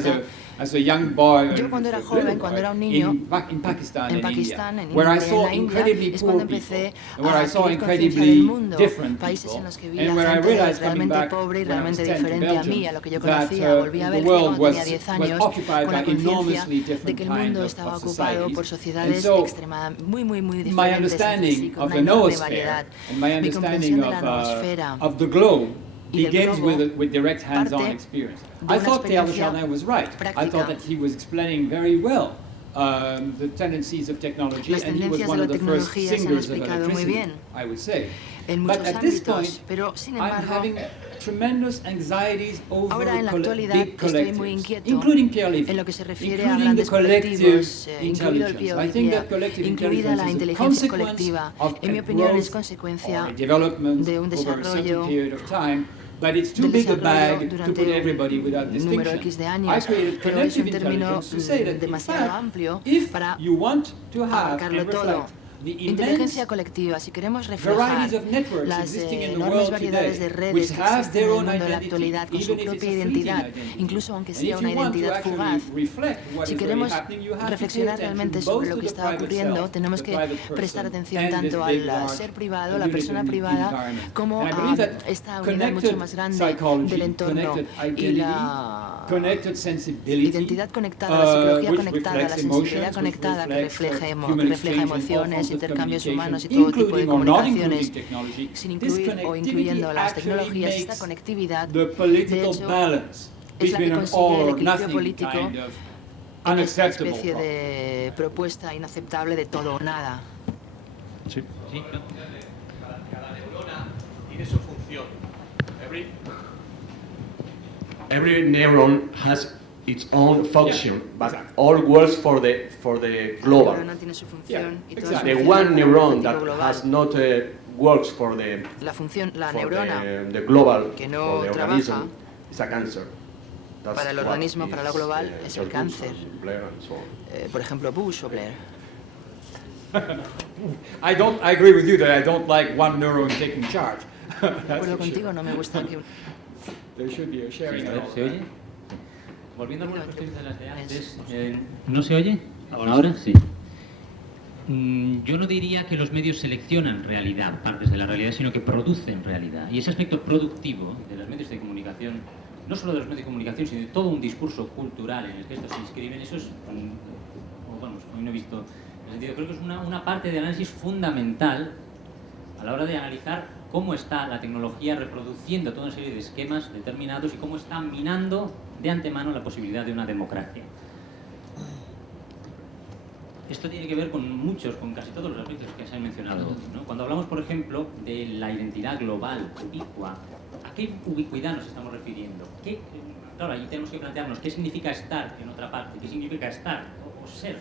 as a young boy, yo cuando era joven, cuando era un niño, in Pakistan, en Pakistán, en where I India, saw incredibly poor people, where I saw incredibly different países people, en los que vivía and where I gente realized coming realmente back pobre y when I was realmente 10 to diferente a mí, Belgium, a lo que yo that conocía. Volví a the Bélgica world cuando tenía 10 años, occupied con la by enormously conciencia de different que el mundo kind estaba of ocupado por societies. sociedades extremadamente muy diferentes, My understanding con of una the enorme noosphere variedad. and my Mi comprensión understanding de la noosfera of the globe y del begins globo with direct hands-on parte experience. de I una thought Teilhard de experiencia Chardin was right. I thought that he was explaining very well the tendencies of technology, Las and he was tendencias one de of la the first tecnología se han singers of explicado muy electricity, bien I would say. en But muchos at this ámbitos, point, pero sin I'm embargo, having tremendous anxieties over ahora en la actualidad big estoy muy collectives, inquieto including Pierre Levy, en lo que se refiere a including the grandes collective colectivos, incluido el intelligence. I think that PIO, collective incluida la intelligence is a inteligencia consequence colectiva. of En mi a opinión es growth consecuencia or a development de un over a certain desarrollo period of time. But it's too del big a desarrollo bag to durante put everybody without un número distinction. X de I años, created pero es un collective término intelligence to say that, in demasiado fact, amplio if para you want to have abarcarlo and todo. reflect the Inteligencia immense colectiva, si queremos reflejar varieties of networks las existing in the enormes world variedades de today, redes which que have existen their en el own mundo de la identity, actualidad con su even if it's propia a fleeting identidad, identity. incluso aunque And sea if una you want to identidad actually fugaz. reflect what Si is really queremos happening, you have to pay reflexionar attention realmente both sobre to lo que the está private ocurriendo, self, tenemos the que private person, prestar atención and tanto this big, al large, ser privado, la unit persona in the privada, environment. como And I a believe that esta unidad mucho connected más grande psychology, del entorno connected y identity, la connected sensibility, identidad conectada, la psicología which conectada, la reflects sensibilidad emotions, conectada que which reflects refleja human exchange and all emociones, forms of intercambios humanos y communication, todo tipo de including or not comunicaciones, including technology. sin This incluir o connectivity incluyendo las actually tecnologías. Esta makes conectividad, the de political hecho, balance es la que between an consigue el all or equilibrio nothing político kind of en esta unacceptable especie problem. de propuesta inaceptable de todo o nada. Sí. Cada neurona tiene su función. Every neuron has its own function, but all works for the La global. neurona tiene su función y todas The funcionan one para el neuron objetivo that global. has not works for the La for neurona the global que no for the trabaja organism is a cancer. That's para el what organismo, para lo is, global, es el George cáncer. Bush and Blair and so on. Por ejemplo, Bush o Blair. I agree with you that I don't like one neuron taking charge. That's Acuerdo for sure. contigo, no me gusta que There should be a sharing. A ver, ¿se oye? Volviendo a Mira, algunas cuestiones de las de antes, es- ¿no se oye? Ahora sí. Yo no diría que los medios seleccionan realidad, partes de la realidad, sino que producen realidad. Y ese aspecto productivo de los medios de comunicación, no solo de los medios de comunicación, sino de todo un discurso cultural en el que estos se inscriben, eso es, bueno, hoy no he visto en ese sentido, creo que es una parte de análisis fundamental a la hora de analizar cómo está la tecnología reproduciendo toda una serie de esquemas determinados y cómo está minando de antemano la posibilidad de una democracia. Esto tiene que ver con casi todos los aspectos que se han mencionado hoy, ¿no? Cuando hablamos, por ejemplo, de la identidad global, ubicua, ¿a qué ubicuidad nos estamos refiriendo? Claro, ahí tenemos que plantearnos qué significa estar en otra parte, qué significa estar o ser.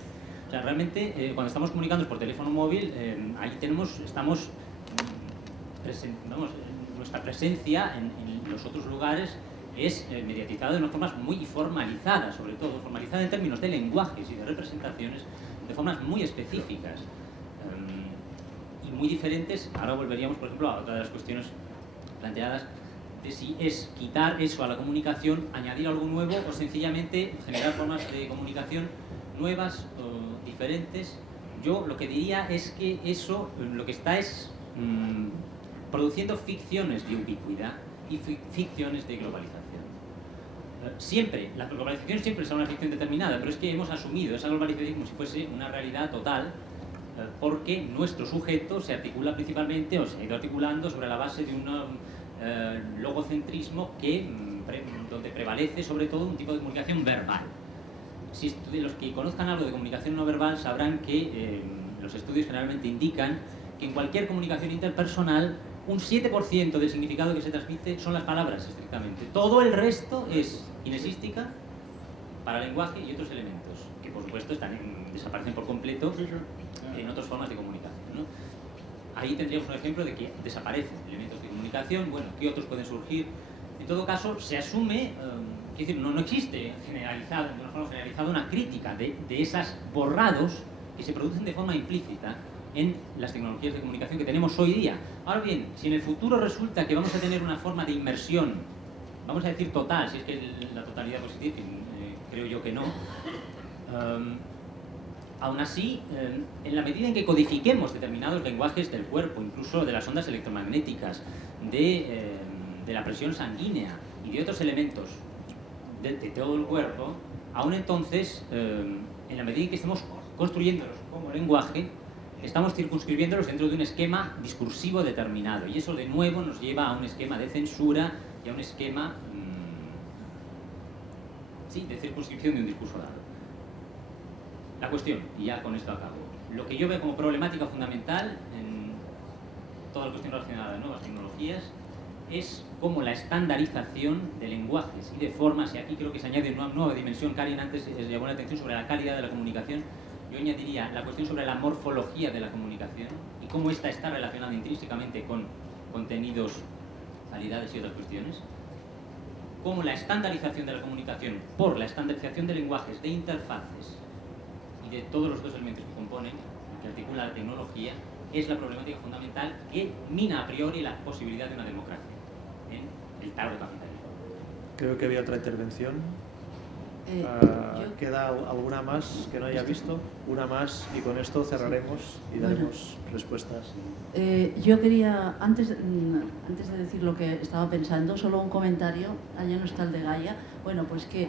O sea, realmente, cuando estamos comunicándonos por teléfono móvil, ahí estamos nuestra presencia en los otros lugares es mediatizada de unas formas muy formalizadas, sobre todo formalizada en términos de lenguajes y de representaciones, de formas muy específicas y muy diferentes. Ahora volveríamos, por ejemplo, a otra de las cuestiones planteadas de si es quitar eso a la comunicación, añadir algo nuevo o sencillamente generar formas de comunicación nuevas o diferentes. Yo lo que diría es que eso lo que está es produciendo ficciones de ubicuidad y ficciones de globalización. Siempre, la globalización siempre será una ficción determinada, pero es que hemos asumido esa globalización como si fuese una realidad total, porque nuestro sujeto se articula principalmente, o se ha ido articulando sobre la base de un logocentrismo donde prevalece sobre todo un tipo de comunicación verbal. Si los que conozcan algo de comunicación no verbal sabrán que los estudios generalmente indican que en cualquier comunicación interpersonal un 7% del significado que se transmite son las palabras, estrictamente. Todo el resto es inesística, paralenguaje y otros elementos, que por supuesto desaparecen por completo en otras formas de comunicación, ¿no? Ahí tendríamos un ejemplo de que desaparecen elementos de comunicación. Bueno, ¿qué otros pueden surgir? En todo caso, se asume, es decir, no existe de una forma generalizada una crítica de esos borrados que se producen de forma implícita en las tecnologías de comunicación que tenemos hoy día. Ahora bien, si en el futuro resulta que vamos a tener una forma de inmersión, vamos a decir total, si es que la totalidad puede existir, creo yo que no, aún así, en la medida en que codifiquemos determinados lenguajes del cuerpo, incluso de las ondas electromagnéticas, de la presión sanguínea y de otros elementos de todo el cuerpo, aún entonces, en la medida en que estemos construyéndolos como lenguaje, estamos circunscribiéndolos dentro de un esquema discursivo determinado, y eso de nuevo nos lleva a un esquema de censura y a un esquema de circunscripción de un discurso dado. La cuestión, y ya con esto acabo, lo que yo veo como problemática fundamental en toda la cuestión relacionada a las nuevas tecnologías es cómo la estandarización de lenguajes y de formas, y aquí creo que se añade una nueva dimensión. Karin antes llamó la atención sobre la calidad de la comunicación. Yo añadiría la cuestión sobre la morfología de la comunicación y cómo ésta está relacionada intrínsecamente con contenidos, calidades y otras cuestiones. Cómo la estandarización de la comunicación por la estandarización de lenguajes, de interfaces y de todos los dos elementos que componen, que articula la tecnología, es la problemática fundamental que mina a priori la posibilidad de una democracia en el tardo capitalismo. Creo que había otra intervención. ¿Queda alguna más que no haya visto? Una más y con esto cerraremos y daremos respuestas. Yo quería, antes de decir lo que estaba pensando, solo un comentario. Allá no está el de Gaia. Bueno, pues que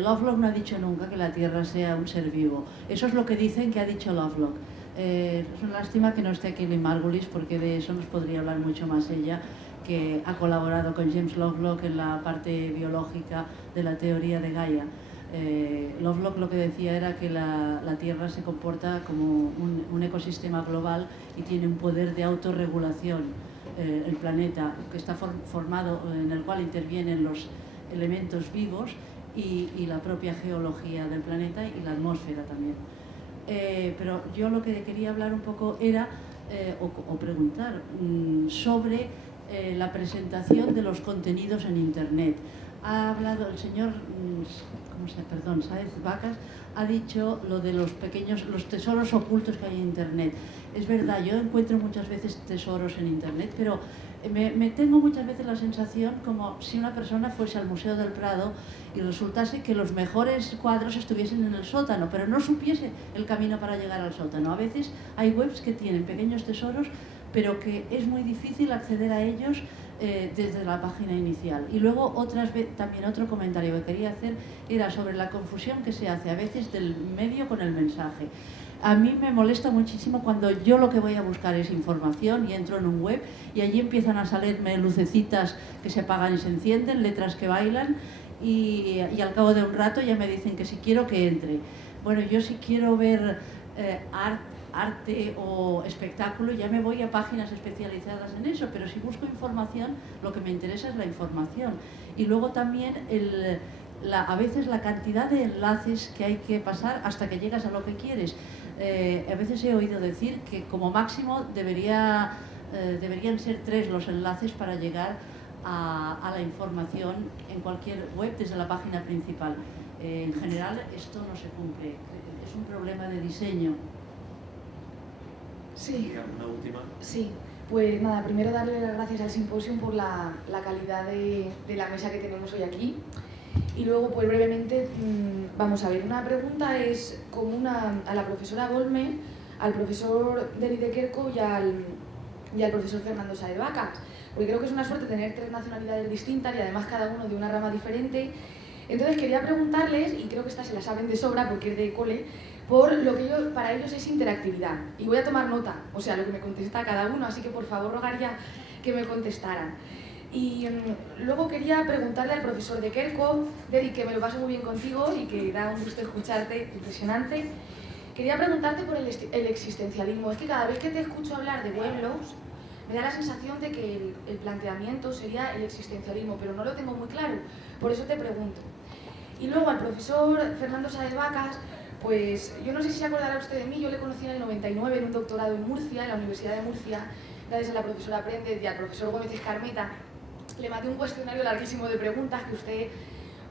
Lovelock no ha dicho nunca que la Tierra sea un ser vivo. Eso es lo que dicen que ha dicho Lovelock. Es una lástima que no esté aquí Lynn Margulis, porque de eso nos podría hablar mucho más ella, que ha colaborado con James Lovelock en la parte biológica de la teoría de Gaia. Lovelock lo que decía era que la Tierra se comporta como un ecosistema global y tiene un poder de autorregulación. El planeta, que está formado, en el cual intervienen los elementos vivos y la propia geología del planeta y la atmósfera también. Pero yo lo que quería hablar un poco era, o preguntar, sobre la presentación de los contenidos en Internet. Ha hablado el señor, Sáez Vacas, ha dicho lo de los tesoros ocultos que hay en Internet. Es verdad, yo encuentro muchas veces tesoros en Internet, pero me tengo muchas veces la sensación como si una persona fuese al Museo del Prado y resultase que los mejores cuadros estuviesen en el sótano, pero no supiese el camino para llegar al sótano. A veces hay webs que tienen pequeños tesoros, pero que es muy difícil acceder a ellos desde la página inicial. Y luego también otro comentario que quería hacer era sobre la confusión que se hace a veces del medio con el mensaje. A mí me molesta muchísimo cuando yo lo que voy a buscar es información y entro en un web y allí empiezan a salirme lucecitas que se apagan y se encienden, letras que bailan y al cabo de un rato ya me dicen que si quiero que entre. Bueno, yo si quiero ver arte o espectáculo ya me voy a páginas especializadas en eso, pero si busco información lo que me interesa es la información. Y luego también a veces la cantidad de enlaces que hay que pasar hasta que llegas a lo que quieres. A veces he oído decir que como máximo deberían ser 3 los enlaces para llegar a la información en cualquier web desde la página principal. En general esto no se cumple, es un problema de diseño. Sí. ¿Una última? Sí. Pues nada, primero darle las gracias al Symposium por la calidad de la mesa que tenemos hoy aquí. Y luego, pues brevemente, vamos a ver, una pregunta es común a la profesora Golme, al profesor Denis de Kerckhove y al profesor Fernando Sáez Vacas, porque creo que es una suerte tener 3 nacionalidades distintas y además cada uno de una rama diferente. Entonces quería preguntarles, y creo que estas se las saben de sobra porque es de cole, por lo que para ellos es interactividad. Y voy a tomar nota, o sea, lo que me contesta cada uno, así que por favor rogaría que me contestaran. Y luego quería preguntarle al profesor de Kerckhove, Derek, que me lo paso muy bien contigo y que da un gusto escucharte, impresionante. Quería preguntarte por el existencialismo. Es que cada vez que te escucho hablar de weblogs, me da la sensación de que el planteamiento sería el existencialismo, pero no lo tengo muy claro, por eso te pregunto. Y luego al profesor Fernando Sáez Vacas, pues yo no sé si se acordará usted de mí, yo le conocí en el 99 en un doctorado en Murcia, en la Universidad de Murcia, gracias a la profesora Préndez y al profesor Gómez Escarmeta. Le mandé un cuestionario larguísimo de preguntas que usted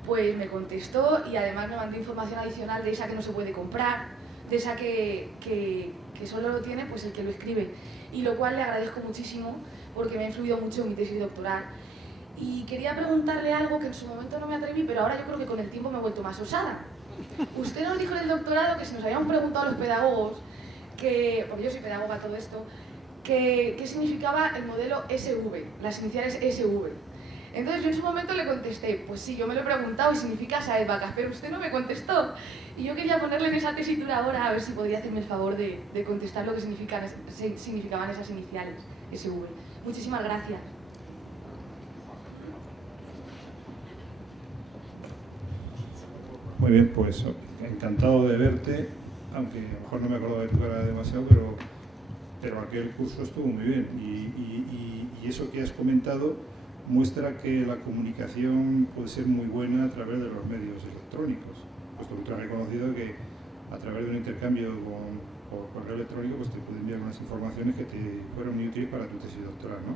pues me contestó y además me mandó información adicional de esa que no se puede comprar, de esa que solo lo tiene pues el que lo escribe, y lo cual le agradezco muchísimo porque me ha influido mucho en mi tesis doctoral. Y quería preguntarle algo que en su momento no me atreví, pero ahora yo creo que con el tiempo me he vuelto más osada. Usted nos dijo en el doctorado que si nos habíamos preguntado a los pedagogos, porque yo soy pedagoga todo esto, qué significaba el modelo SV, las iniciales SV. Entonces yo en su momento le contesté, pues sí, yo me lo he preguntado y significa Sáez Vacas, pero usted no me contestó. Y yo quería ponerle en esa tesitura ahora a ver si podría hacerme el favor de contestar lo que significaban esas iniciales SV. Muchísimas gracias. Muy bien, pues encantado de verte, aunque a lo mejor no me acuerdo de tu cara demasiado, pero aquel curso estuvo muy bien y eso que has comentado muestra que la comunicación puede ser muy buena a través de los medios electrónicos, puesto que tú has reconocido que a través de un intercambio por correo electrónico pues te puede enviar unas informaciones que te fueron muy útiles para tu tesis doctoral, ¿no?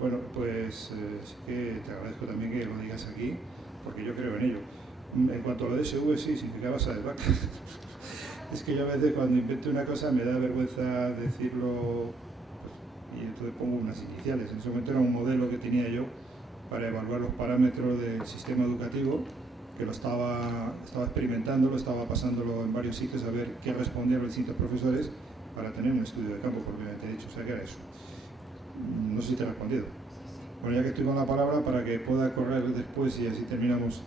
Bueno, pues sí que te agradezco también que lo digas aquí, porque yo creo en ello. En cuanto a lo de SV, sí, significaba Sáez Vacas. Es que yo a veces cuando invento una cosa me da vergüenza decirlo, pues, y entonces pongo unas iniciales. En ese momento era un modelo que tenía yo para evaluar los parámetros del sistema educativo, que lo estaba experimentándolo, estaba pasándolo en varios sitios a ver qué respondían los distintos profesores para tener un estudio de campo propiamente dicho. O sea, que era eso. No sé si te he respondido. Bueno, ya que estoy con la palabra, para que pueda correr después y así terminamos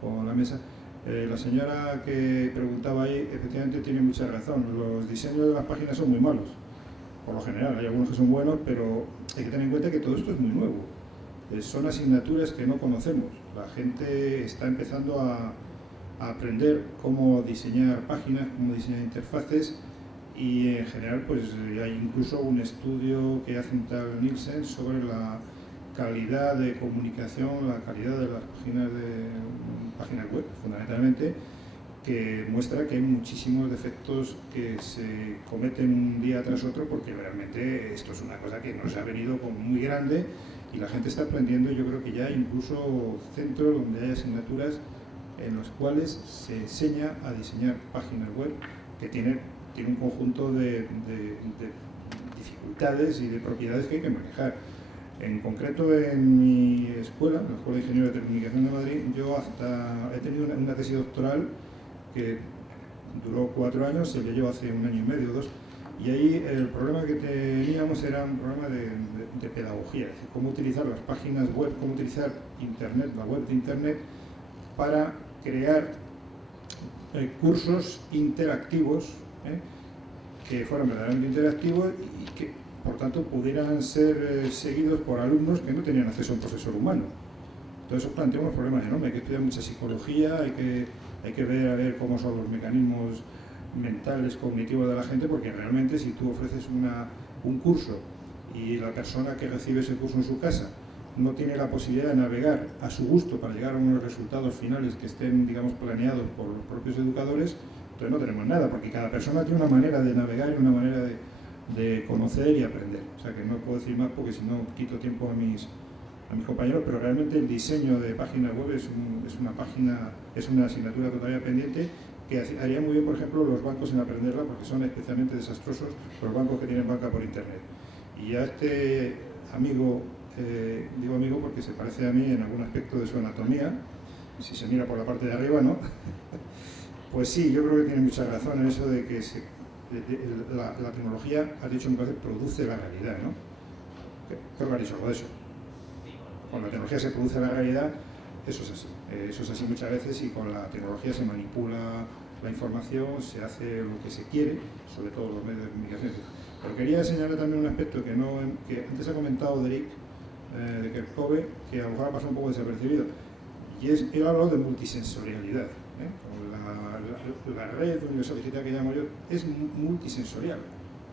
con la mesa. La señora que preguntaba ahí, efectivamente tiene mucha razón. Los diseños de las páginas son muy malos, por lo general. Hay algunos que son buenos, pero hay que tener en cuenta que todo esto es muy nuevo. Son asignaturas que no conocemos. La gente está empezando a aprender cómo diseñar páginas, cómo diseñar interfaces, y en general pues hay incluso un estudio que hace un tal Nielsen sobre la calidad de comunicación, la calidad de las páginas web, fundamentalmente, que muestra que hay muchísimos defectos que se cometen un día tras otro, porque realmente esto es una cosa que nos ha venido como muy grande y la gente está aprendiendo. Yo creo que ya hay incluso centros donde hay asignaturas en los cuales se enseña a diseñar páginas web que tienen un conjunto de dificultades y de propiedades que hay que manejar. En concreto, en mi escuela, la Escuela de Ingenieros de Telecomunicación de Madrid, yo he tenido una tesis doctoral que duró 4 años, se leyó hace 1 año y medio o 2, Y ahí el problema que teníamos era un problema de pedagogía, es decir, cómo utilizar las páginas web, cómo utilizar Internet, la web de Internet, para crear cursos interactivos, que fueran verdaderamente interactivos y que, por tanto, pudieran ser seguidos por alumnos que no tenían acceso a un profesor humano. Entonces eso plantea unos problemas enormes, hay que estudiar mucha psicología, hay que ver a ver cómo son los mecanismos mentales, cognitivos de la gente, porque realmente si tú ofreces un curso y la persona que recibe ese curso en su casa no tiene la posibilidad de navegar a su gusto para llegar a unos resultados finales que estén, digamos, planeados por los propios educadores, entonces no tenemos nada, porque cada persona tiene una manera de navegar y una manera de conocer y aprender. O sea que no puedo decir más porque si no quito tiempo a mis compañeros, pero realmente el diseño de páginas web es una asignatura todavía pendiente que haría muy bien, por ejemplo, los bancos en aprenderla, porque son especialmente desastrosos los bancos que tienen banca por Internet. Y a este amigo, digo amigo porque se parece a mí en algún aspecto de su anatomía, si se mira por la parte de arriba, ¿no? Pues sí, yo creo que tiene mucha razón en eso de que la tecnología, has dicho muchas veces, produce la realidad, ¿no? Creo que has dicho algo de eso. Con la tecnología se produce la realidad, eso es así. Eso es así muchas veces y con la tecnología se manipula la información, se hace lo que se quiere, sobre todo los medios de comunicación. Pero quería señalar también un aspecto que antes ha comentado Derek, de Kerkhove, que a lo mejor ha pasado un poco desapercibido, y él ha hablado de multisensorialidad. La red universal digital que llamo yo es multisensorial,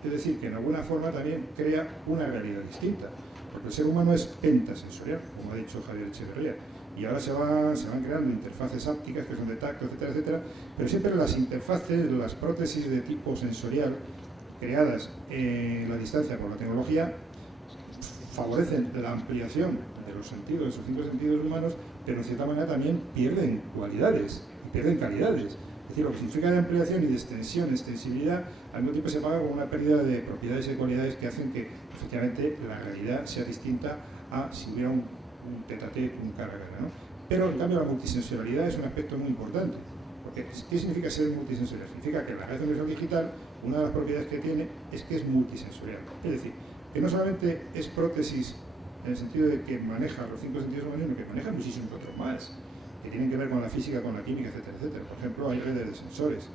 es decir, que en alguna forma también crea una realidad distinta, porque el ser humano es pentasensorial, como ha dicho Javier Echeverría, y ahora se van creando interfaces ápticas que son de tacto, etcétera, etcétera, pero siempre las interfaces, las prótesis de tipo sensorial creadas en la distancia por la tecnología favorecen la ampliación de los sentidos, de esos 5 sentidos humanos, pero en cierta manera también pierden cualidades y pierden calidades. Es decir, lo que significa de ampliación y de extensión, extensibilidad, al mismo tiempo se paga con una pérdida de propiedades y cualidades que hacen que efectivamente la realidad sea distinta a si hubiera un tete-a-tete, un cara a cara, ¿no? Pero en cambio la multisensorialidad es un aspecto muy importante. Porque, ¿qué significa ser multisensorial? Significa que la red universal digital, una de las propiedades que tiene es que es multisensorial. Es decir, que no solamente es prótesis en el sentido de que maneja los 5 sentidos humanos, sino que maneja muchísimos otros más, que tienen que ver con la física, con la química, etcétera, etcétera. Por ejemplo, hay redes de sensores.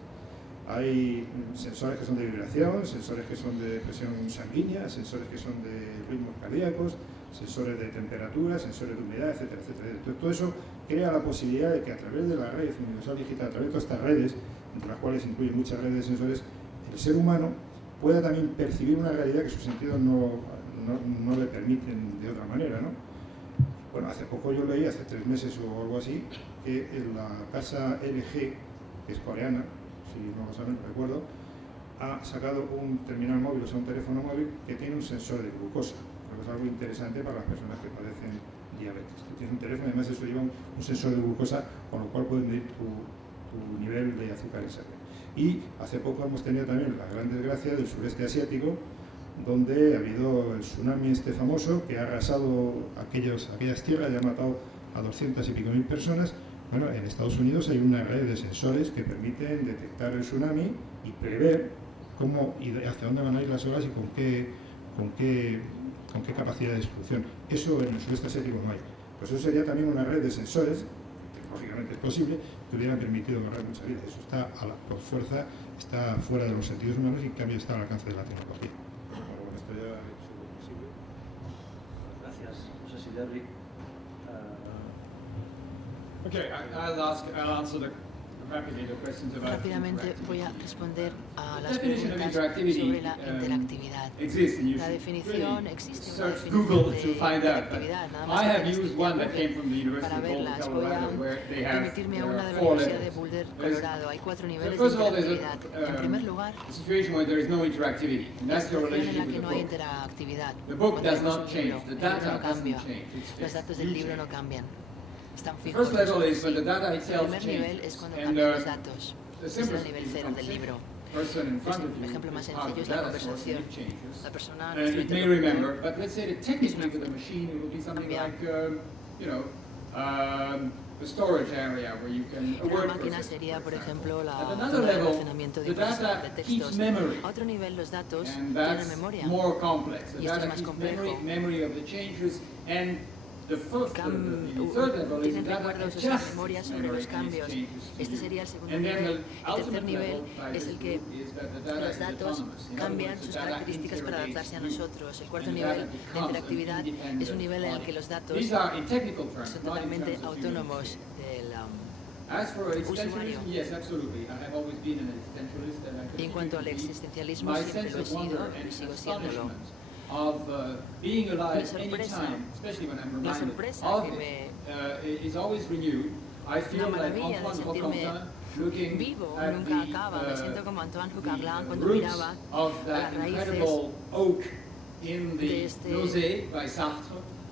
Hay sensores que son de vibración, sensores que son de presión sanguínea, sensores que son de ritmos cardíacos, sensores de temperatura, sensores de humedad, etcétera, etcétera. Entonces, todo eso crea la posibilidad de que a través de la red universal digital, a través de todas estas redes, entre las cuales incluyen muchas redes de sensores, el ser humano pueda también percibir una realidad que sus sentidos no le permiten de otra manera, ¿no? Bueno, hace poco yo leí, hace 3 meses o algo así, que en la casa LG, que es coreana, si no lo saben, recuerdo, ha sacado un terminal móvil, o sea, un teléfono móvil que tiene un sensor de glucosa. Creo que es algo interesante para las personas que padecen diabetes. Tú tienes un teléfono y además eso lleva un sensor de glucosa, con lo cual puedes medir tu nivel de azúcar en sangre. Y hace poco hemos tenido también la gran desgracia del sureste asiático, donde ha habido el tsunami este famoso que ha arrasado aquellas tierras y ha matado a 200 y pico mil personas. Bueno, en Estados Unidos hay una red de sensores que permiten detectar el tsunami y prever cómo y hacia dónde van a ir las olas y con qué capacidad de destrucción. Eso en el sureste asiático no hay. Pues eso sería también una red de sensores, tecnológicamente es posible, que hubieran permitido ahorrar muchas vidas. Eso está por fuerza, está fuera de los sentidos humanos y en cambio está al alcance de la tecnología. Bueno, esto ya he hecho lo posible. Gracias. No sé si Derrick. Okay, I'll answer Rápidamente voy a responder a las preguntas sobre la interactividad. La definición existe, una definición de interactividad, nada más para verlas. Voy a remitirme a una de la Universidad de Boulder, Colorado. Hay 4 niveles de interactividad. En primer lugar, la situación en la que no hay interactividad. Cuando tenemos un libro, el libro no cambia, los datos del libro no cambian. Están fijos. El primer nivel es cuando cambian los datos. Es el nivel 0 del libro. El ejemplo más sencillo es la conversación. La persona no está La máquina sería, por ejemplo, la zona de almacenamiento de textos. A otro nivel, los datos tienen memoria. Y esto es más complejo. Tienen recuerdos, o sea, memoria sobre los cambios. Este sería el segundo nivel. El tercer nivel es el que los datos cambian sus características para adaptarse a nosotros. El cuarto nivel de interactividad es un nivel en el que los datos son totalmente autónomos del usuario. Y en cuanto al existencialismo, siempre lo he sido y sigo siéndolo. La sorpresa que me... Una maravilla de sentirme vivo, nunca acaba. Me siento como Antoine Fuqua-Blanc cuando miraba a las raíces de este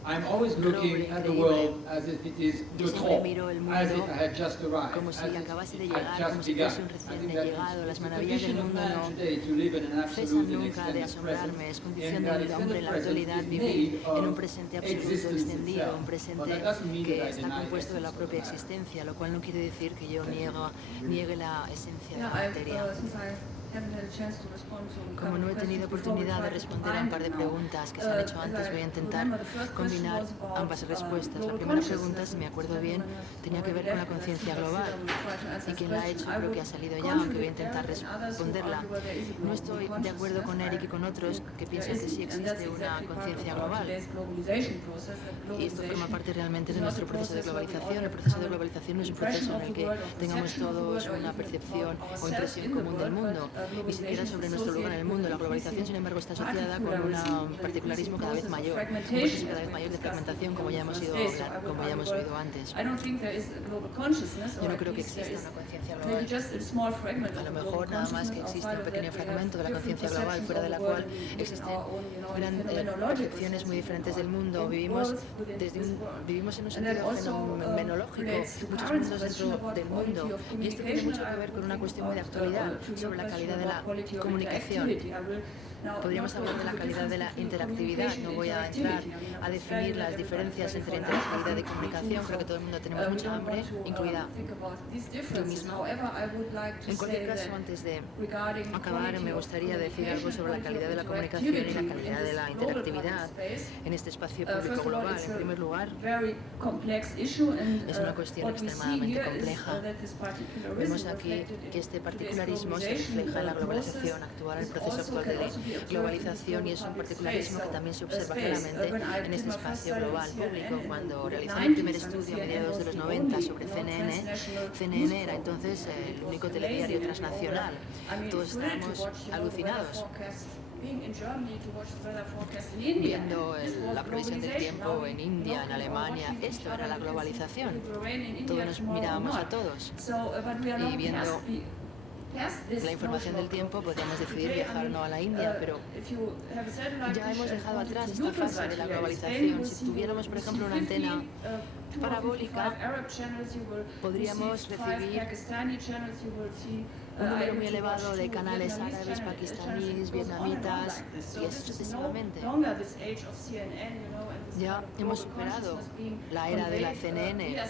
I'm always looking at the world as if it is de trop, as if I had just arrived. Como si acabase de llegar, como si fuese un recién llegado. Las maravillas del mundo no cesan nunca de asombrarme. Es condición del hombre en la actualidad vivir en un presente absoluto extendido, un presente que está compuesto de la propia existencia, lo cual no quiere decir que yo niegue la esencia de la materia. Como no he tenido oportunidad de responder a un par de preguntas que se han hecho antes, voy a intentar combinar ambas respuestas. La primera pregunta, si me acuerdo bien, tenía que ver con la conciencia global. Y quien la ha hecho creo que ha salido ya, aunque voy a intentar responderla. No estoy de acuerdo con Eric y con otros que piensan que sí existe una conciencia global. Y esto forma parte realmente de nuestro proceso de globalización. El proceso de globalización no es un proceso en el que tengamos todos una percepción o impresión común del mundo, ni siquiera sobre nuestro lugar en el mundo. La globalización, sin embargo, está asociada con un particularismo cada vez mayor, un proceso cada vez mayor de fragmentación, como ya hemos oído antes. Yo no creo que exista una conciencia global. A lo mejor nada más que existe un pequeño fragmento de la conciencia global, fuera de la cual existen percepciones muy diferentes del mundo. Vivimos en un sentido fenomenológico, muchos mundos dentro del mundo, y esto tiene mucho que ver con una cuestión muy de actualidad sobre la calidad de la comunicación. Podríamos hablar de la calidad de la interactividad. No voy a entrar a definir las diferencias entre interactividad y comunicación. Creo que todo el mundo tenemos mucha hambre, incluida yo misma. En cualquier caso, antes de acabar, me gustaría decir algo sobre la calidad de la comunicación y la calidad de la interactividad en este espacio público global. En primer lugar, es una cuestión extremadamente compleja. Vemos aquí que este particularismo se refleja en la globalización actual, el proceso actual de globalización, y es un particularismo que también se observa claramente en este espacio global público. Cuando realicé mi primer estudio a mediados de los 90 sobre CNN era entonces el único telediario transnacional. Todos estábamos alucinados viendo la previsión del tiempo en India, en Alemania. Esto era la globalización. Todos nos mirábamos a todos y viendo la información del tiempo podríamos decidir viajar o no a la India, pero ya hemos dejado atrás esta fase de la globalización. Si tuviéramos, por ejemplo, una antena parabólica, podríamos recibir un número muy elevado de canales árabes, pakistaníes, vietnamitas y así sucesivamente. Ya hemos superado la era de la CNN,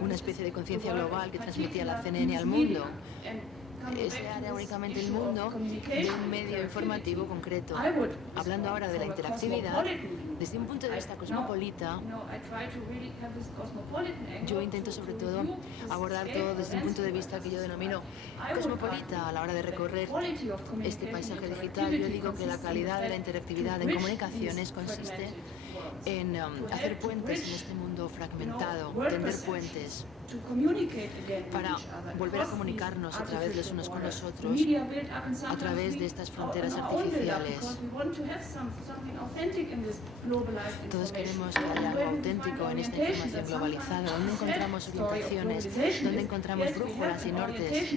una especie de conciencia global que transmitía la CNN al mundo. Ese era únicamente el mundo de un medio informativo concreto. Hablando ahora de la interactividad, desde un punto de vista cosmopolita, yo intento sobre todo abordar todo desde un punto de vista que yo denomino cosmopolita. A la hora de recorrer este paisaje digital, yo digo que la calidad de la interactividad en comunicaciones consiste en hacer puentes en este mundo fragmentado, tender puentes para volver a comunicarnos a través de los unos con los otros, a través de estas fronteras artificiales. Todos queremos que haya algo auténtico en esta información globalizada, donde encontramos orientaciones, donde encontramos brújulas y nortes.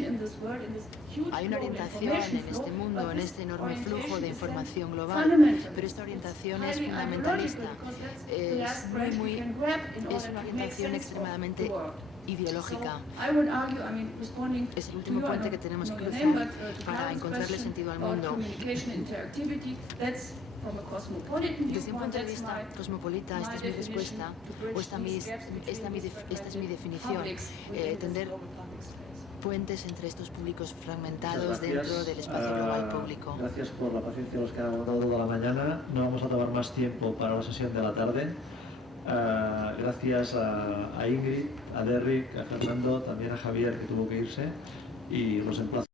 Hay una orientación en este mundo, en este enorme flujo de información global, pero esta orientación es fundamentalista, es una orientación extremadamente ideológica. Es el último puente que tenemos que cruzar para encontrarle sentido al mundo. Desde un punto de vista cosmopolita, esta es mi respuesta, o esta es mi definición, tender puentes entre estos públicos fragmentados dentro del espacio global público. Gracias por la paciencia a los que han aguantado toda la mañana. No vamos a tomar más tiempo para la sesión de la tarde. Gracias a Ingrid, a Derrick, a Fernando, también a Javier, que tuvo que irse, y los emplazo.